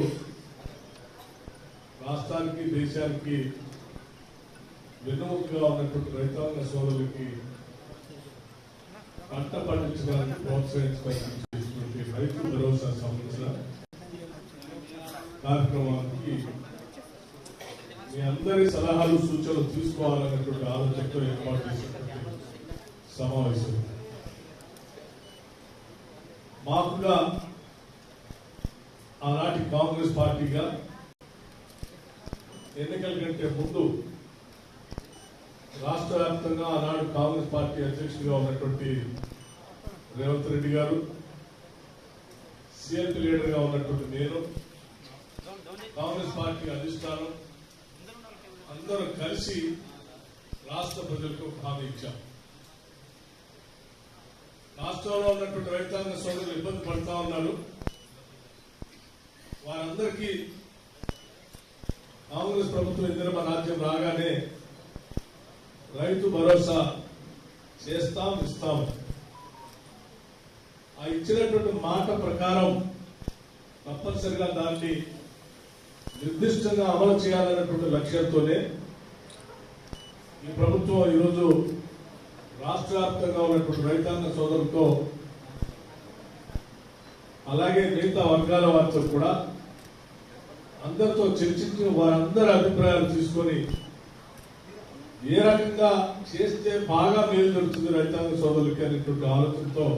రాష్ట్రానికి, దేశానికి వెన్నుముకగా ఉన్నటువంటి రైతాంగ సోదరులకి పంట పండించడానికి ప్రోత్సహించడానికి రైతు భరోసా సంబంధించిన కార్యక్రమానికి మీ అందరి సలహాలు, సూచనలు తీసుకోవాలనేటువంటి ఆలోచనతో ఏర్పాటు చేసినటువంటి సమావేశం. మాకుగా ఆనాటి కాంగ్రెస్ పార్టీగా ఎన్నికల కంటే ముందు రాష్ట్ర వ్యాప్తంగా ఆనాడు కాంగ్రెస్ పార్టీ అధ్యక్షుడిగా ఉన్నటువంటి రేవంత్ రెడ్డి గారు, సిఎల్పి లీడర్గా ఉన్నటువంటి నేను, కాంగ్రెస్ పార్టీ అధిష్టానం అందరూ కలిసి రాష్ట్ర ప్రజలకు హామీ ఇచ్చాం. రాష్ట్రంలో ఉన్నటువంటి రైతాంగ సోదరులు ఇబ్బంది పడుతూ ఉన్నారు. వారందరికీ కాంగ్రెస్ ప్రభుత్వం ఇందిరమ్మ రాజ్యం రాగానే రైతు భరోసా చేస్తాం, ఇస్తాం. ఆ ఇచ్చినటువంటి మాట ప్రకారం తప్పనిసరిగా దాన్ని నిర్దిష్టంగా అమలు చేయాలన్నటువంటి లక్ష్యంతోనే ఈ ప్రభుత్వం ఈరోజు రాష్ట్ర వ్యాప్తంగా ఉన్నటువంటి రైతాంగ సోదరులతో అలాగే మిగతా వర్గాల వారితో కూడా అందరితో చర్చించి వారందరి అభిప్రాయాలు తీసుకొని ఏ రకంగా చేస్తే బాగా మేలు జరుగుతుంది రైతాంగ సోదరులకి అనేటువంటి ఆలోచనతో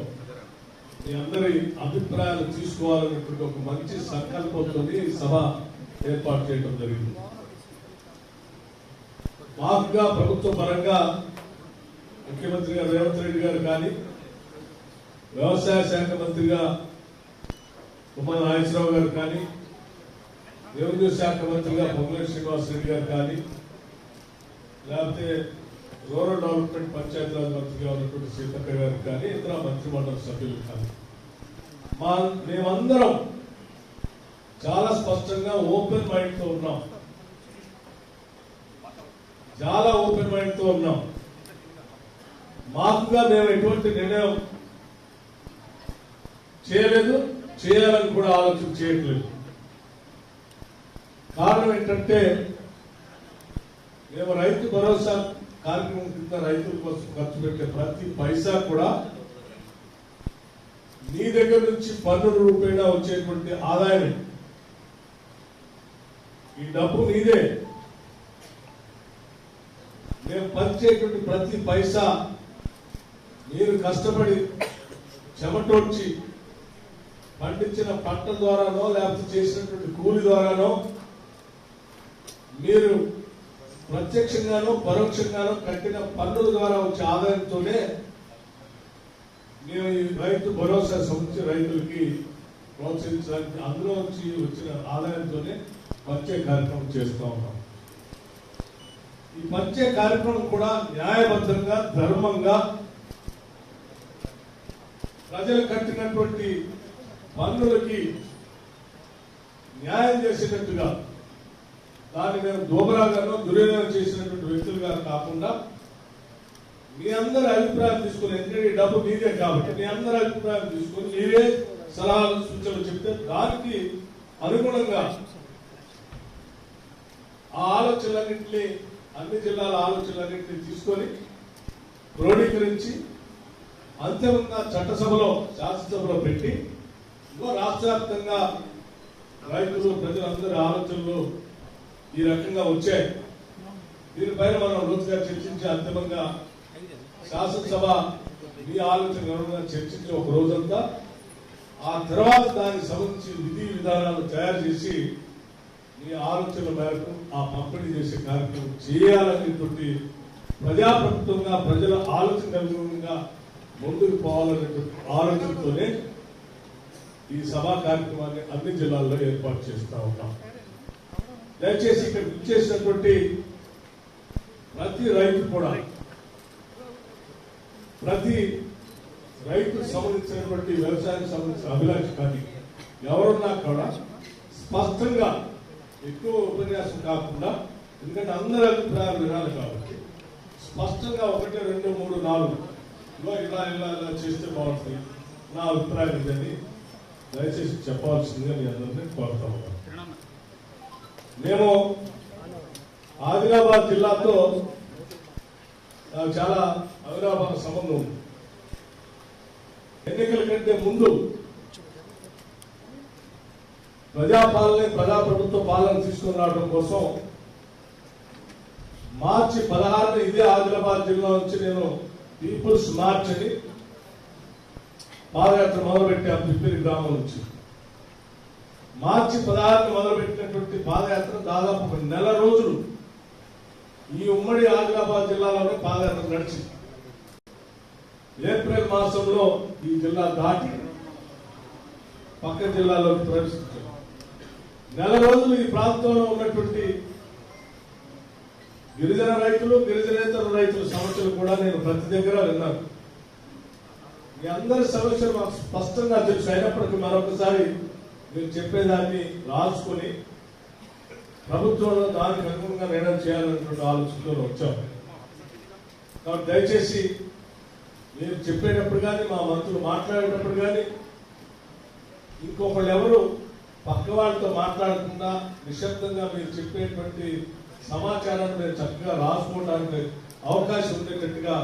మీ అందరి అభిప్రాయాలు తీసుకోవాలనేటువంటి ఒక మంచి సంకల్పంతో ఈ సభ ఏర్పాటు చేయడం జరిగింది. మాకుగా ప్రభుత్వ పరంగా ముఖ్యమంత్రి గారు రేవంత్ రెడ్డి గారు కానీ, వ్యవసాయ శాఖ మంత్రిగా తుమ్మల నాగేశ్వరరావు గారు కానీ, రెవెన్యూ శాఖ మంత్రిగా పొంగులేటి శ్రీనివాసరెడ్డి గారు కానీ, లేకపోతే రూరల్ డెవలప్మెంట్ పంచాయతీరాజ్ మంత్రిగా ఉన్నటువంటి సీతక్క గారు కానీ, ఇతర మంత్రిమండలి సభ్యులు కానీ మేమందరం చాలా స్పష్టంగా ఓపెన్ మైండ్ తో ఉన్నాం. చాలా ఓపెన్ మైండ్ తో ఉన్నాం. మాకుగా మేము ఎటువంటి నిర్ణయం చేయలేదు, చేయాలని కూడా ఆలోచన చేయట్లేదు. కారణం ఏంటంటే మేము రైతు భరోసా కార్యక్రమం కింద రైతుల కోసం ఖర్చు పెట్టే ప్రతి పైసా కూడా నీ దగ్గర నుంచి పన్నుల రూపేణా వచ్చేటువంటి ఆదాయం. ఈ డబ్బు నీదే. మేము పంచేటువంటి ప్రతి పైసా మీరు కష్టపడి చెమటోడ్చి పండించిన పంట ద్వారానో లేకపోతే చేసినటువంటి కూలి ద్వారానో మీరు ప్రత్యక్షంగానో పరోక్షంగానో కట్టిన పన్నుల ద్వారా వచ్చే ఆదాయంతోనే మేము ఈ రైతు భరోసా సంబంధించి రైతులకి ప్రోత్సహించడానికి అందులో నుంచి వచ్చిన ఆదాయంతోనే పంచే కార్యక్రమం చేస్తూ ఉన్నాం. ఈ పంచే కార్యక్రమం కూడా న్యాయబద్ధంగా, ధర్మంగా ప్రజలు కట్టినటువంటి పన్నులకి న్యాయం చేసేటట్టుగా, దాన్ని మేము దోబరాగానో దుర్యోగం చేసినటువంటి వ్యక్తులుగా కాకుండా మీ అందరి అభిప్రాయం తీసుకుని, ఎందుకంటే ఈ డబ్బు మీదే కాబట్టి మీ అందరి అభిప్రాయం తీసుకుని మీరే సలహాలు సూచనలు చెప్తే దానికి అనుగుణంగా ఆ ఆలోచనలన్నింటినీ, అన్ని జిల్లాల ఆలోచనలన్నింటినీ తీసుకొని క్రోడీకరించి అంతిమంగా చట్టసభలో, శాసనసభలో పెట్టి రాష్ట్ర వ్యాప్తంగా రైతులు, ప్రజలందరి ఆలోచనలు ఈ రకంగా వచ్చాయి. దీనిపైన మనం రోజుగా చర్చించి అంతిమంగా శాసనసభ మీ ఆలోచన చర్చించి ఒక రోజంతా, ఆ తర్వాత దానికి సంబంధించి విధి విధానాలు తయారు చేసి మీ ఆలోచనల మేరకు ఆ పంపిణీ చేసే కార్యక్రమం చేయాలనేటువంటి ప్రజాప్రభుత్వంగా ప్రజల ఆలోచన అనుగుణంగా ముందుకు పోవాలనేటువంటి ఆలోచనతోనే ఈ సభా కార్యక్రమాన్ని అన్ని జిల్లాల్లో ఏర్పాటు చేస్తూ ఉంటాం. దయచేసి ఇక్కడ ఇచ్చేసినటువంటి ప్రతి రైతు కూడా, ప్రతి రైతుకు సంబంధించినటువంటి వ్యవసాయానికి సంబంధించిన అభిలాష కానీ ఎవరున్నా కూడా స్పష్టంగా, ఎక్కువ ఉపన్యాసం కాకుండా, ఎందుకంటే అందరి అభిప్రాయాలు వినాలి కాబట్టి స్పష్టంగా 1, 2, 3, 4 ఇలా ఇలా ఇలా చేస్తే బాగుంటుంది, నా అభిప్రాయం ఇదని దయచేసి చెప్పాల్సిందిగా మీ అందరినీ కోరుతా ఉన్నాను. మేము ఆదిలాబాద్ జిల్లాతో చాలా అవినాభావ సంబంధం ఉంది. ఎన్నికల కంటే ముందు ప్రజాప్రభుత్వ పాలన తీసుకుని రావడం కోసం మార్చి 16 ఇదే ఆదిలాబాద్ జిల్లా నుంచి నేను పీపుల్స్ మార్చ్ అని పాదయాత్ర మొదలుపెట్టాం. పిప్పిరి గ్రామం నుంచి మార్చి 16 మొదలుపెట్టినటువంటి పాదయాత్ర దాదాపు 1 నెల రోజులు ఈ ఉమ్మడి ఆదిలాబాద్ జిల్లాలోనే పాదయాత్ర నడిచింది. ఏప్రిల్ మాసంలో ఈ జిల్లా దాటి పక్క జిల్లాలోకి ప్రవేశించారు. 1 నెల రోజులు ఈ ప్రాంతంలో ఉన్నటువంటి గిరిజన రైతులు గిరిజనేతర రైతుల సమస్యలు కూడా నేను ప్రతి దగ్గర విన్నాను. మీ అందరి సమస్యలు మాకు స్పష్టంగా తెలుసు. అయినప్పటికీ మరొకసారి మీరు చెప్పేదాన్ని రాసుకొని ప్రభుత్వంలో దానికి అనుగుణంగా నిర్ణయం చేయాలనేటువంటి ఆలోచనలో వచ్చాం. కాబట్టి దయచేసి మీరు చెప్పేటప్పుడు కానీ మా మంత్రులు మాట్లాడేటప్పుడు కానీ ఇంకొకళ్ళు ఎవరు పక్క వాళ్ళతో మాట్లాడకుండా నిశ్శబ్దంగా మీరు చెప్పేటువంటి సమాచారాన్ని మీరు చక్కగా రాసుకోవడానికి అవకాశం ఉండేటట్టుగా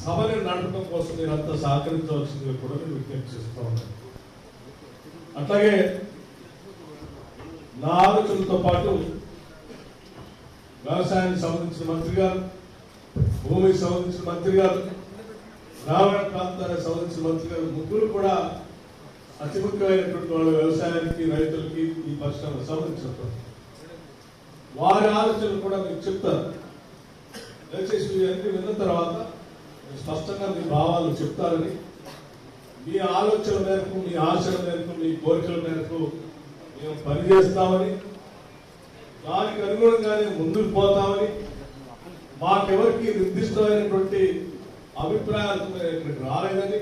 సభని నడపడం కోసం మీరు అంతా సహకరించవలసిందిగా కూడా నేను విజ్ఞప్తి చేస్తూ ఉన్నాను. అట్లాగే నా ఆలోచనలతో పాటు వ్యవసాయానికి సంబంధించిన మంత్రి గారు, భూమికి సంబంధించిన మంత్రి గారు, గ్రామీణ ప్రాంతానికి సంబంధించిన మంత్రి గారు ముగ్గురు కూడా అతి ముఖ్యమైనటువంటి వాళ్ళ వ్యవసాయానికి రైతులకి ఈ పరిశ్రమకు సంబంధించినటువంటి వారి ఆలోచనలు కూడా మీకు చెప్తారు. దయచేసి ఇవన్నీ విన్న తర్వాత స్పష్టంగా మీ భావాలు చెప్తారని, మీ ఆలోచన మేరకు, మీ ఆశల మేరకు, మీ కోరికల మేరకు మేము పనిచేస్తామని, దానికి అనుగుణంగానే ముందుకు పోతామని, మాకెవరికి నిర్దిష్టమైనటువంటి అభిప్రాయాలు ఇక్కడికి రాలేదని,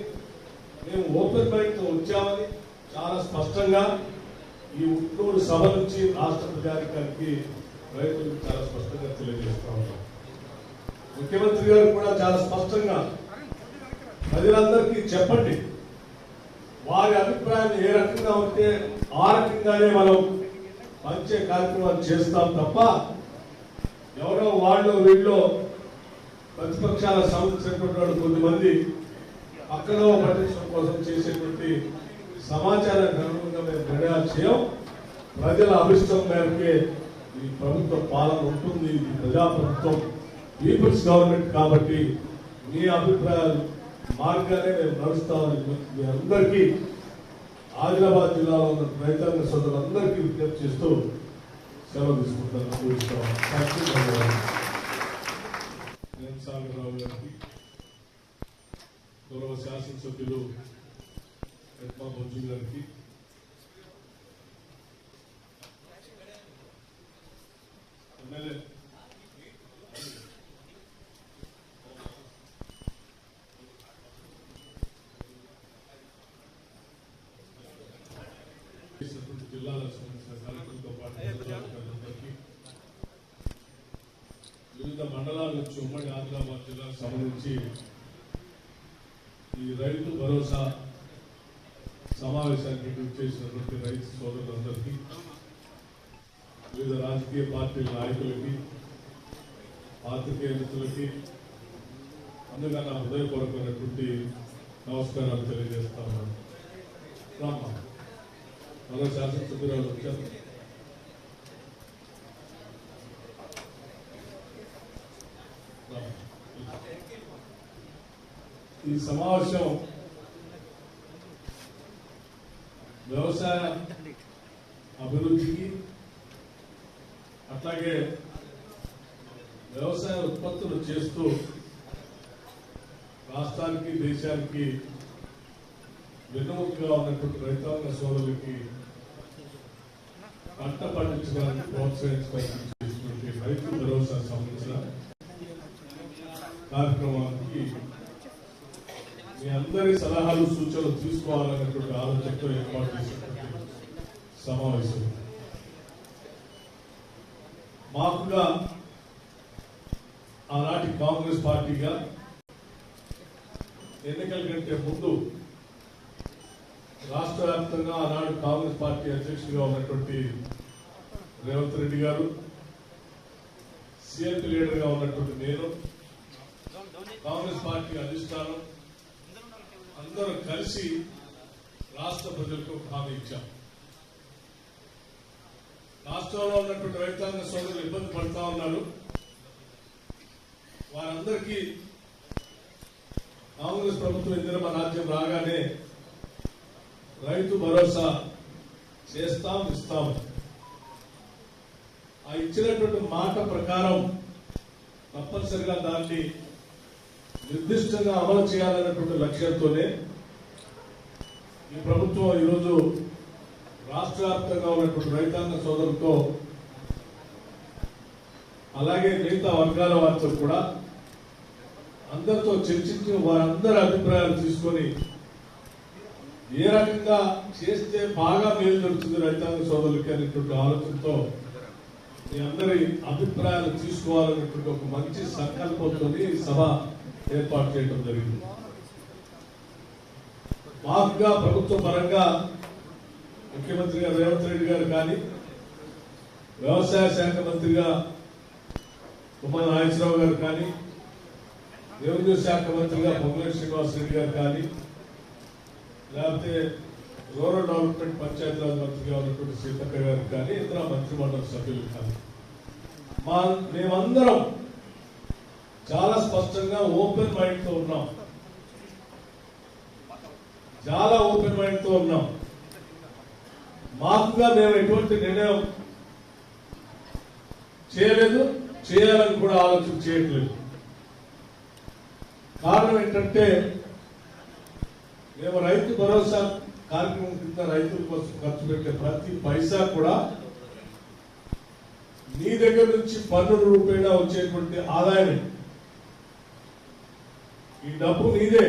మేము ఓపెన్ మైండ్ తో వచ్చామని చాలా స్పష్టంగా ఈ ఉట్నూరు సభ నుంచి రాష్ట్ర ప్రజానికానికి రైతులకు చాలా స్పష్టంగా తెలియజేస్తా ఉన్నాం. ముఖ్యమంత్రి గారు కూడా చాలా స్పష్టంగా ప్రజలందరికీ చెప్పండి, వారి అభిప్రాయం ఏ రకంగా ఉంటే ఆ రకంగానే మనం పంచే కార్యక్రమాలు చేస్తాం తప్ప ఎవరో వాళ్ళు వీళ్ళు ప్రతిపక్షాలకు సంబంధించినటువంటి వాళ్ళు కొంతమంది పక్కన పట్టించడం కోసం చేసేటువంటి సమాచారానికి అనుగుణంగా మేము నిర్ణయాలు చేయం. ప్రజల అభిష్టం మేరకే ఈ ప్రభుత్వ పాలన ఉంటుంది. ఇది ప్రజాప్రభుత్వం, పీపుల్స్ గవర్నమెంట్. కాబట్టి మీ అభిప్రాయాలు మార్గానే మేము నడుస్తామని మీ అందరికీ ఆదిలాబాద్ జిల్లాలో ఉన్న రైతాంగ సోదరులందరికీ విజ్ఞప్తి చేస్తూ సెలవు తీసుకుంటాను. సాగరరావు గారికి, గౌరవ శాసనసభ్యులు ఎట్మా బొజ్జు గారికి, ఎమ్మెల్యే జిల్లాలకు సంబంధించిన కలెక్టర్తో పాటు వివిధ మండలాల నుంచి ఉమ్మడి ఆదిలాబాద్ జిల్లాకు సంబంధించి ఈ రైతు భరోసా సమావేశానికి చేసినటువంటి రైతు సోదరులందరికీ, వివిధ రాజకీయ పార్టీల నాయకులకి, పాత్రికేయులకి అందుగా నా హృదయపూర్వకమైనటువంటి నమస్కారాలు తెలియజేస్తా ఉన్నాను. రామ్మా, మరో శాసనసభ్యురాలు వచ్చారు. ఈ సమావేశం వ్యవసాయ అభివృద్ధికి, అట్లాగే వ్యవసాయ ఉత్పత్తులు చేస్తూ రాష్ట్రానికి, దేశానికి వెన్నుముకగా ఉన్నటువంటి రైతాంగ సోదరులకి పంట పండించడానికి ప్రోత్సహించడానికి రైతు భరోసా సంబంధించిన కార్యక్రమానికి మీ అందరి సలహాలు, సూచనలు తీసుకోవాలనేటువంటి ఆలోచనతో ఏర్పాటు చేసినటువంటి సమావేశం. మాకుగా ఆనాటి కాంగ్రెస్ పార్టీగా ఎన్నికల కంటే ముందు రాష్ట్ర వ్యాప్తంగా ఆనాడు కాంగ్రెస్ పార్టీ అధ్యక్షుడిగా ఉన్నటువంటి రేవంత్ రెడ్డి గారు, సిఎల్పి లీడర్ గా ఉన్నటువంటి నేను, కాంగ్రెస్ పార్టీ అధిష్టానం అందరూ కలిసి రాష్ట్ర ప్రజలకు హామీ ఇచ్చాం. రాష్ట్రంలో ఉన్నటువంటి రైతాంగ సోదరులు ఇబ్బంది పడుతూ ఉన్నారు. వారందరికీ కాంగ్రెస్ ప్రభుత్వం ఇందిరమ్మ రాజ్యం రాగానే రైతు భరోసా చేస్తాం, ఇస్తాం. ఆ ఇచ్చినటువంటి మాట ప్రకారం తప్పనిసరిగా దాన్ని నిర్దిష్టంగా అమలు చేయాలన్నటువంటి లక్ష్యంతోనే ఈ ప్రభుత్వం ఈరోజు రాష్ట్ర వ్యాప్తంగా ఉన్నటువంటి రైతాంగ సోదరులతో అలాగే మిగతా వర్గాల వారితో కూడా అందరితో చర్చించి వారందరి అభిప్రాయాలు తీసుకొని ఏ రకంగా చేస్తే బాగా మేలు జరుగుతుంది రైతాంగ సోదరులకి అనేటువంటి ఆలోచనతో మీ అందరి అభిప్రాయాలు తీసుకోవాలనేటువంటి ఒక మంచి సంకల్పంతో ఈ సభ ఏర్పాటు చేయడం జరిగింది. మాకుగా ప్రభుత్వ పరంగా ముఖ్యమంత్రి గారు రేవంత్ రెడ్డి గారు కానీ, వ్యవసాయ శాఖ మంత్రిగా తుమ్మల నాగేశ్వరరావు గారు కానీ, రెవెన్యూ శాఖ మంత్రిగా పొంగులేటి శ్రీనివాస్ రెడ్డి గారు కానీ, లేకపోతే రూరల్ డెవలప్మెంట్ పంచాయతీరాజ్ మంత్రిగా ఉన్నటువంటి సీతక్క గారు కానీ, ఇతర మంత్రిమండలి సభ్యులు కానీ మేమందరం చాలా స్పష్టంగా ఓపెన్ మైండ్ తో ఉన్నాం. చాలా ఓపెన్ మైండ్ తో ఉన్నాం. మాకుగా మేము ఎటువంటి నిర్ణయం చేయలేదు, చేయాలని కూడా ఆలోచన చేయట్లేదు. కారణం ఏంటంటే మేము రైతు భరోసా కార్యక్రమం కింద రైతుల కోసం ఖర్చు పెట్టే ప్రతి పైసా కూడా నీ దగ్గర నుంచి పన్నుల రూపేణా వచ్చేటువంటి ఆదాయం. ఈ డబ్బు నీదే.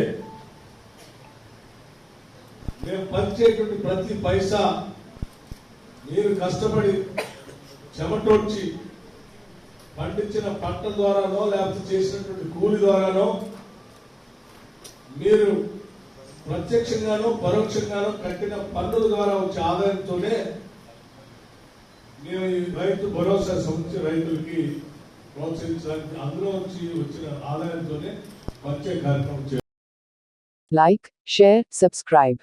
మేము పంచేటువంటి ప్రతి పైసా మీరు కష్టపడి చెమటోడ్చి పండించిన పంట ద్వారానో లేకపోతే చేసినటువంటి కూలి ద్వారానో మీరు ప్రత్యక్షంగానో పరోక్షంగానో కట్టిన పన్నుల ద్వారా వచ్చే ఆదాయంతోనే మేము ఈ రైతు భరోసా సంబంధించి రైతులకి ప్రోత్సహించడానికి అందులో వచ్చి వచ్చిన ఆదాయంతోనే వచ్చే కార్యక్రమం చేయాలి. Like, share, subscribe.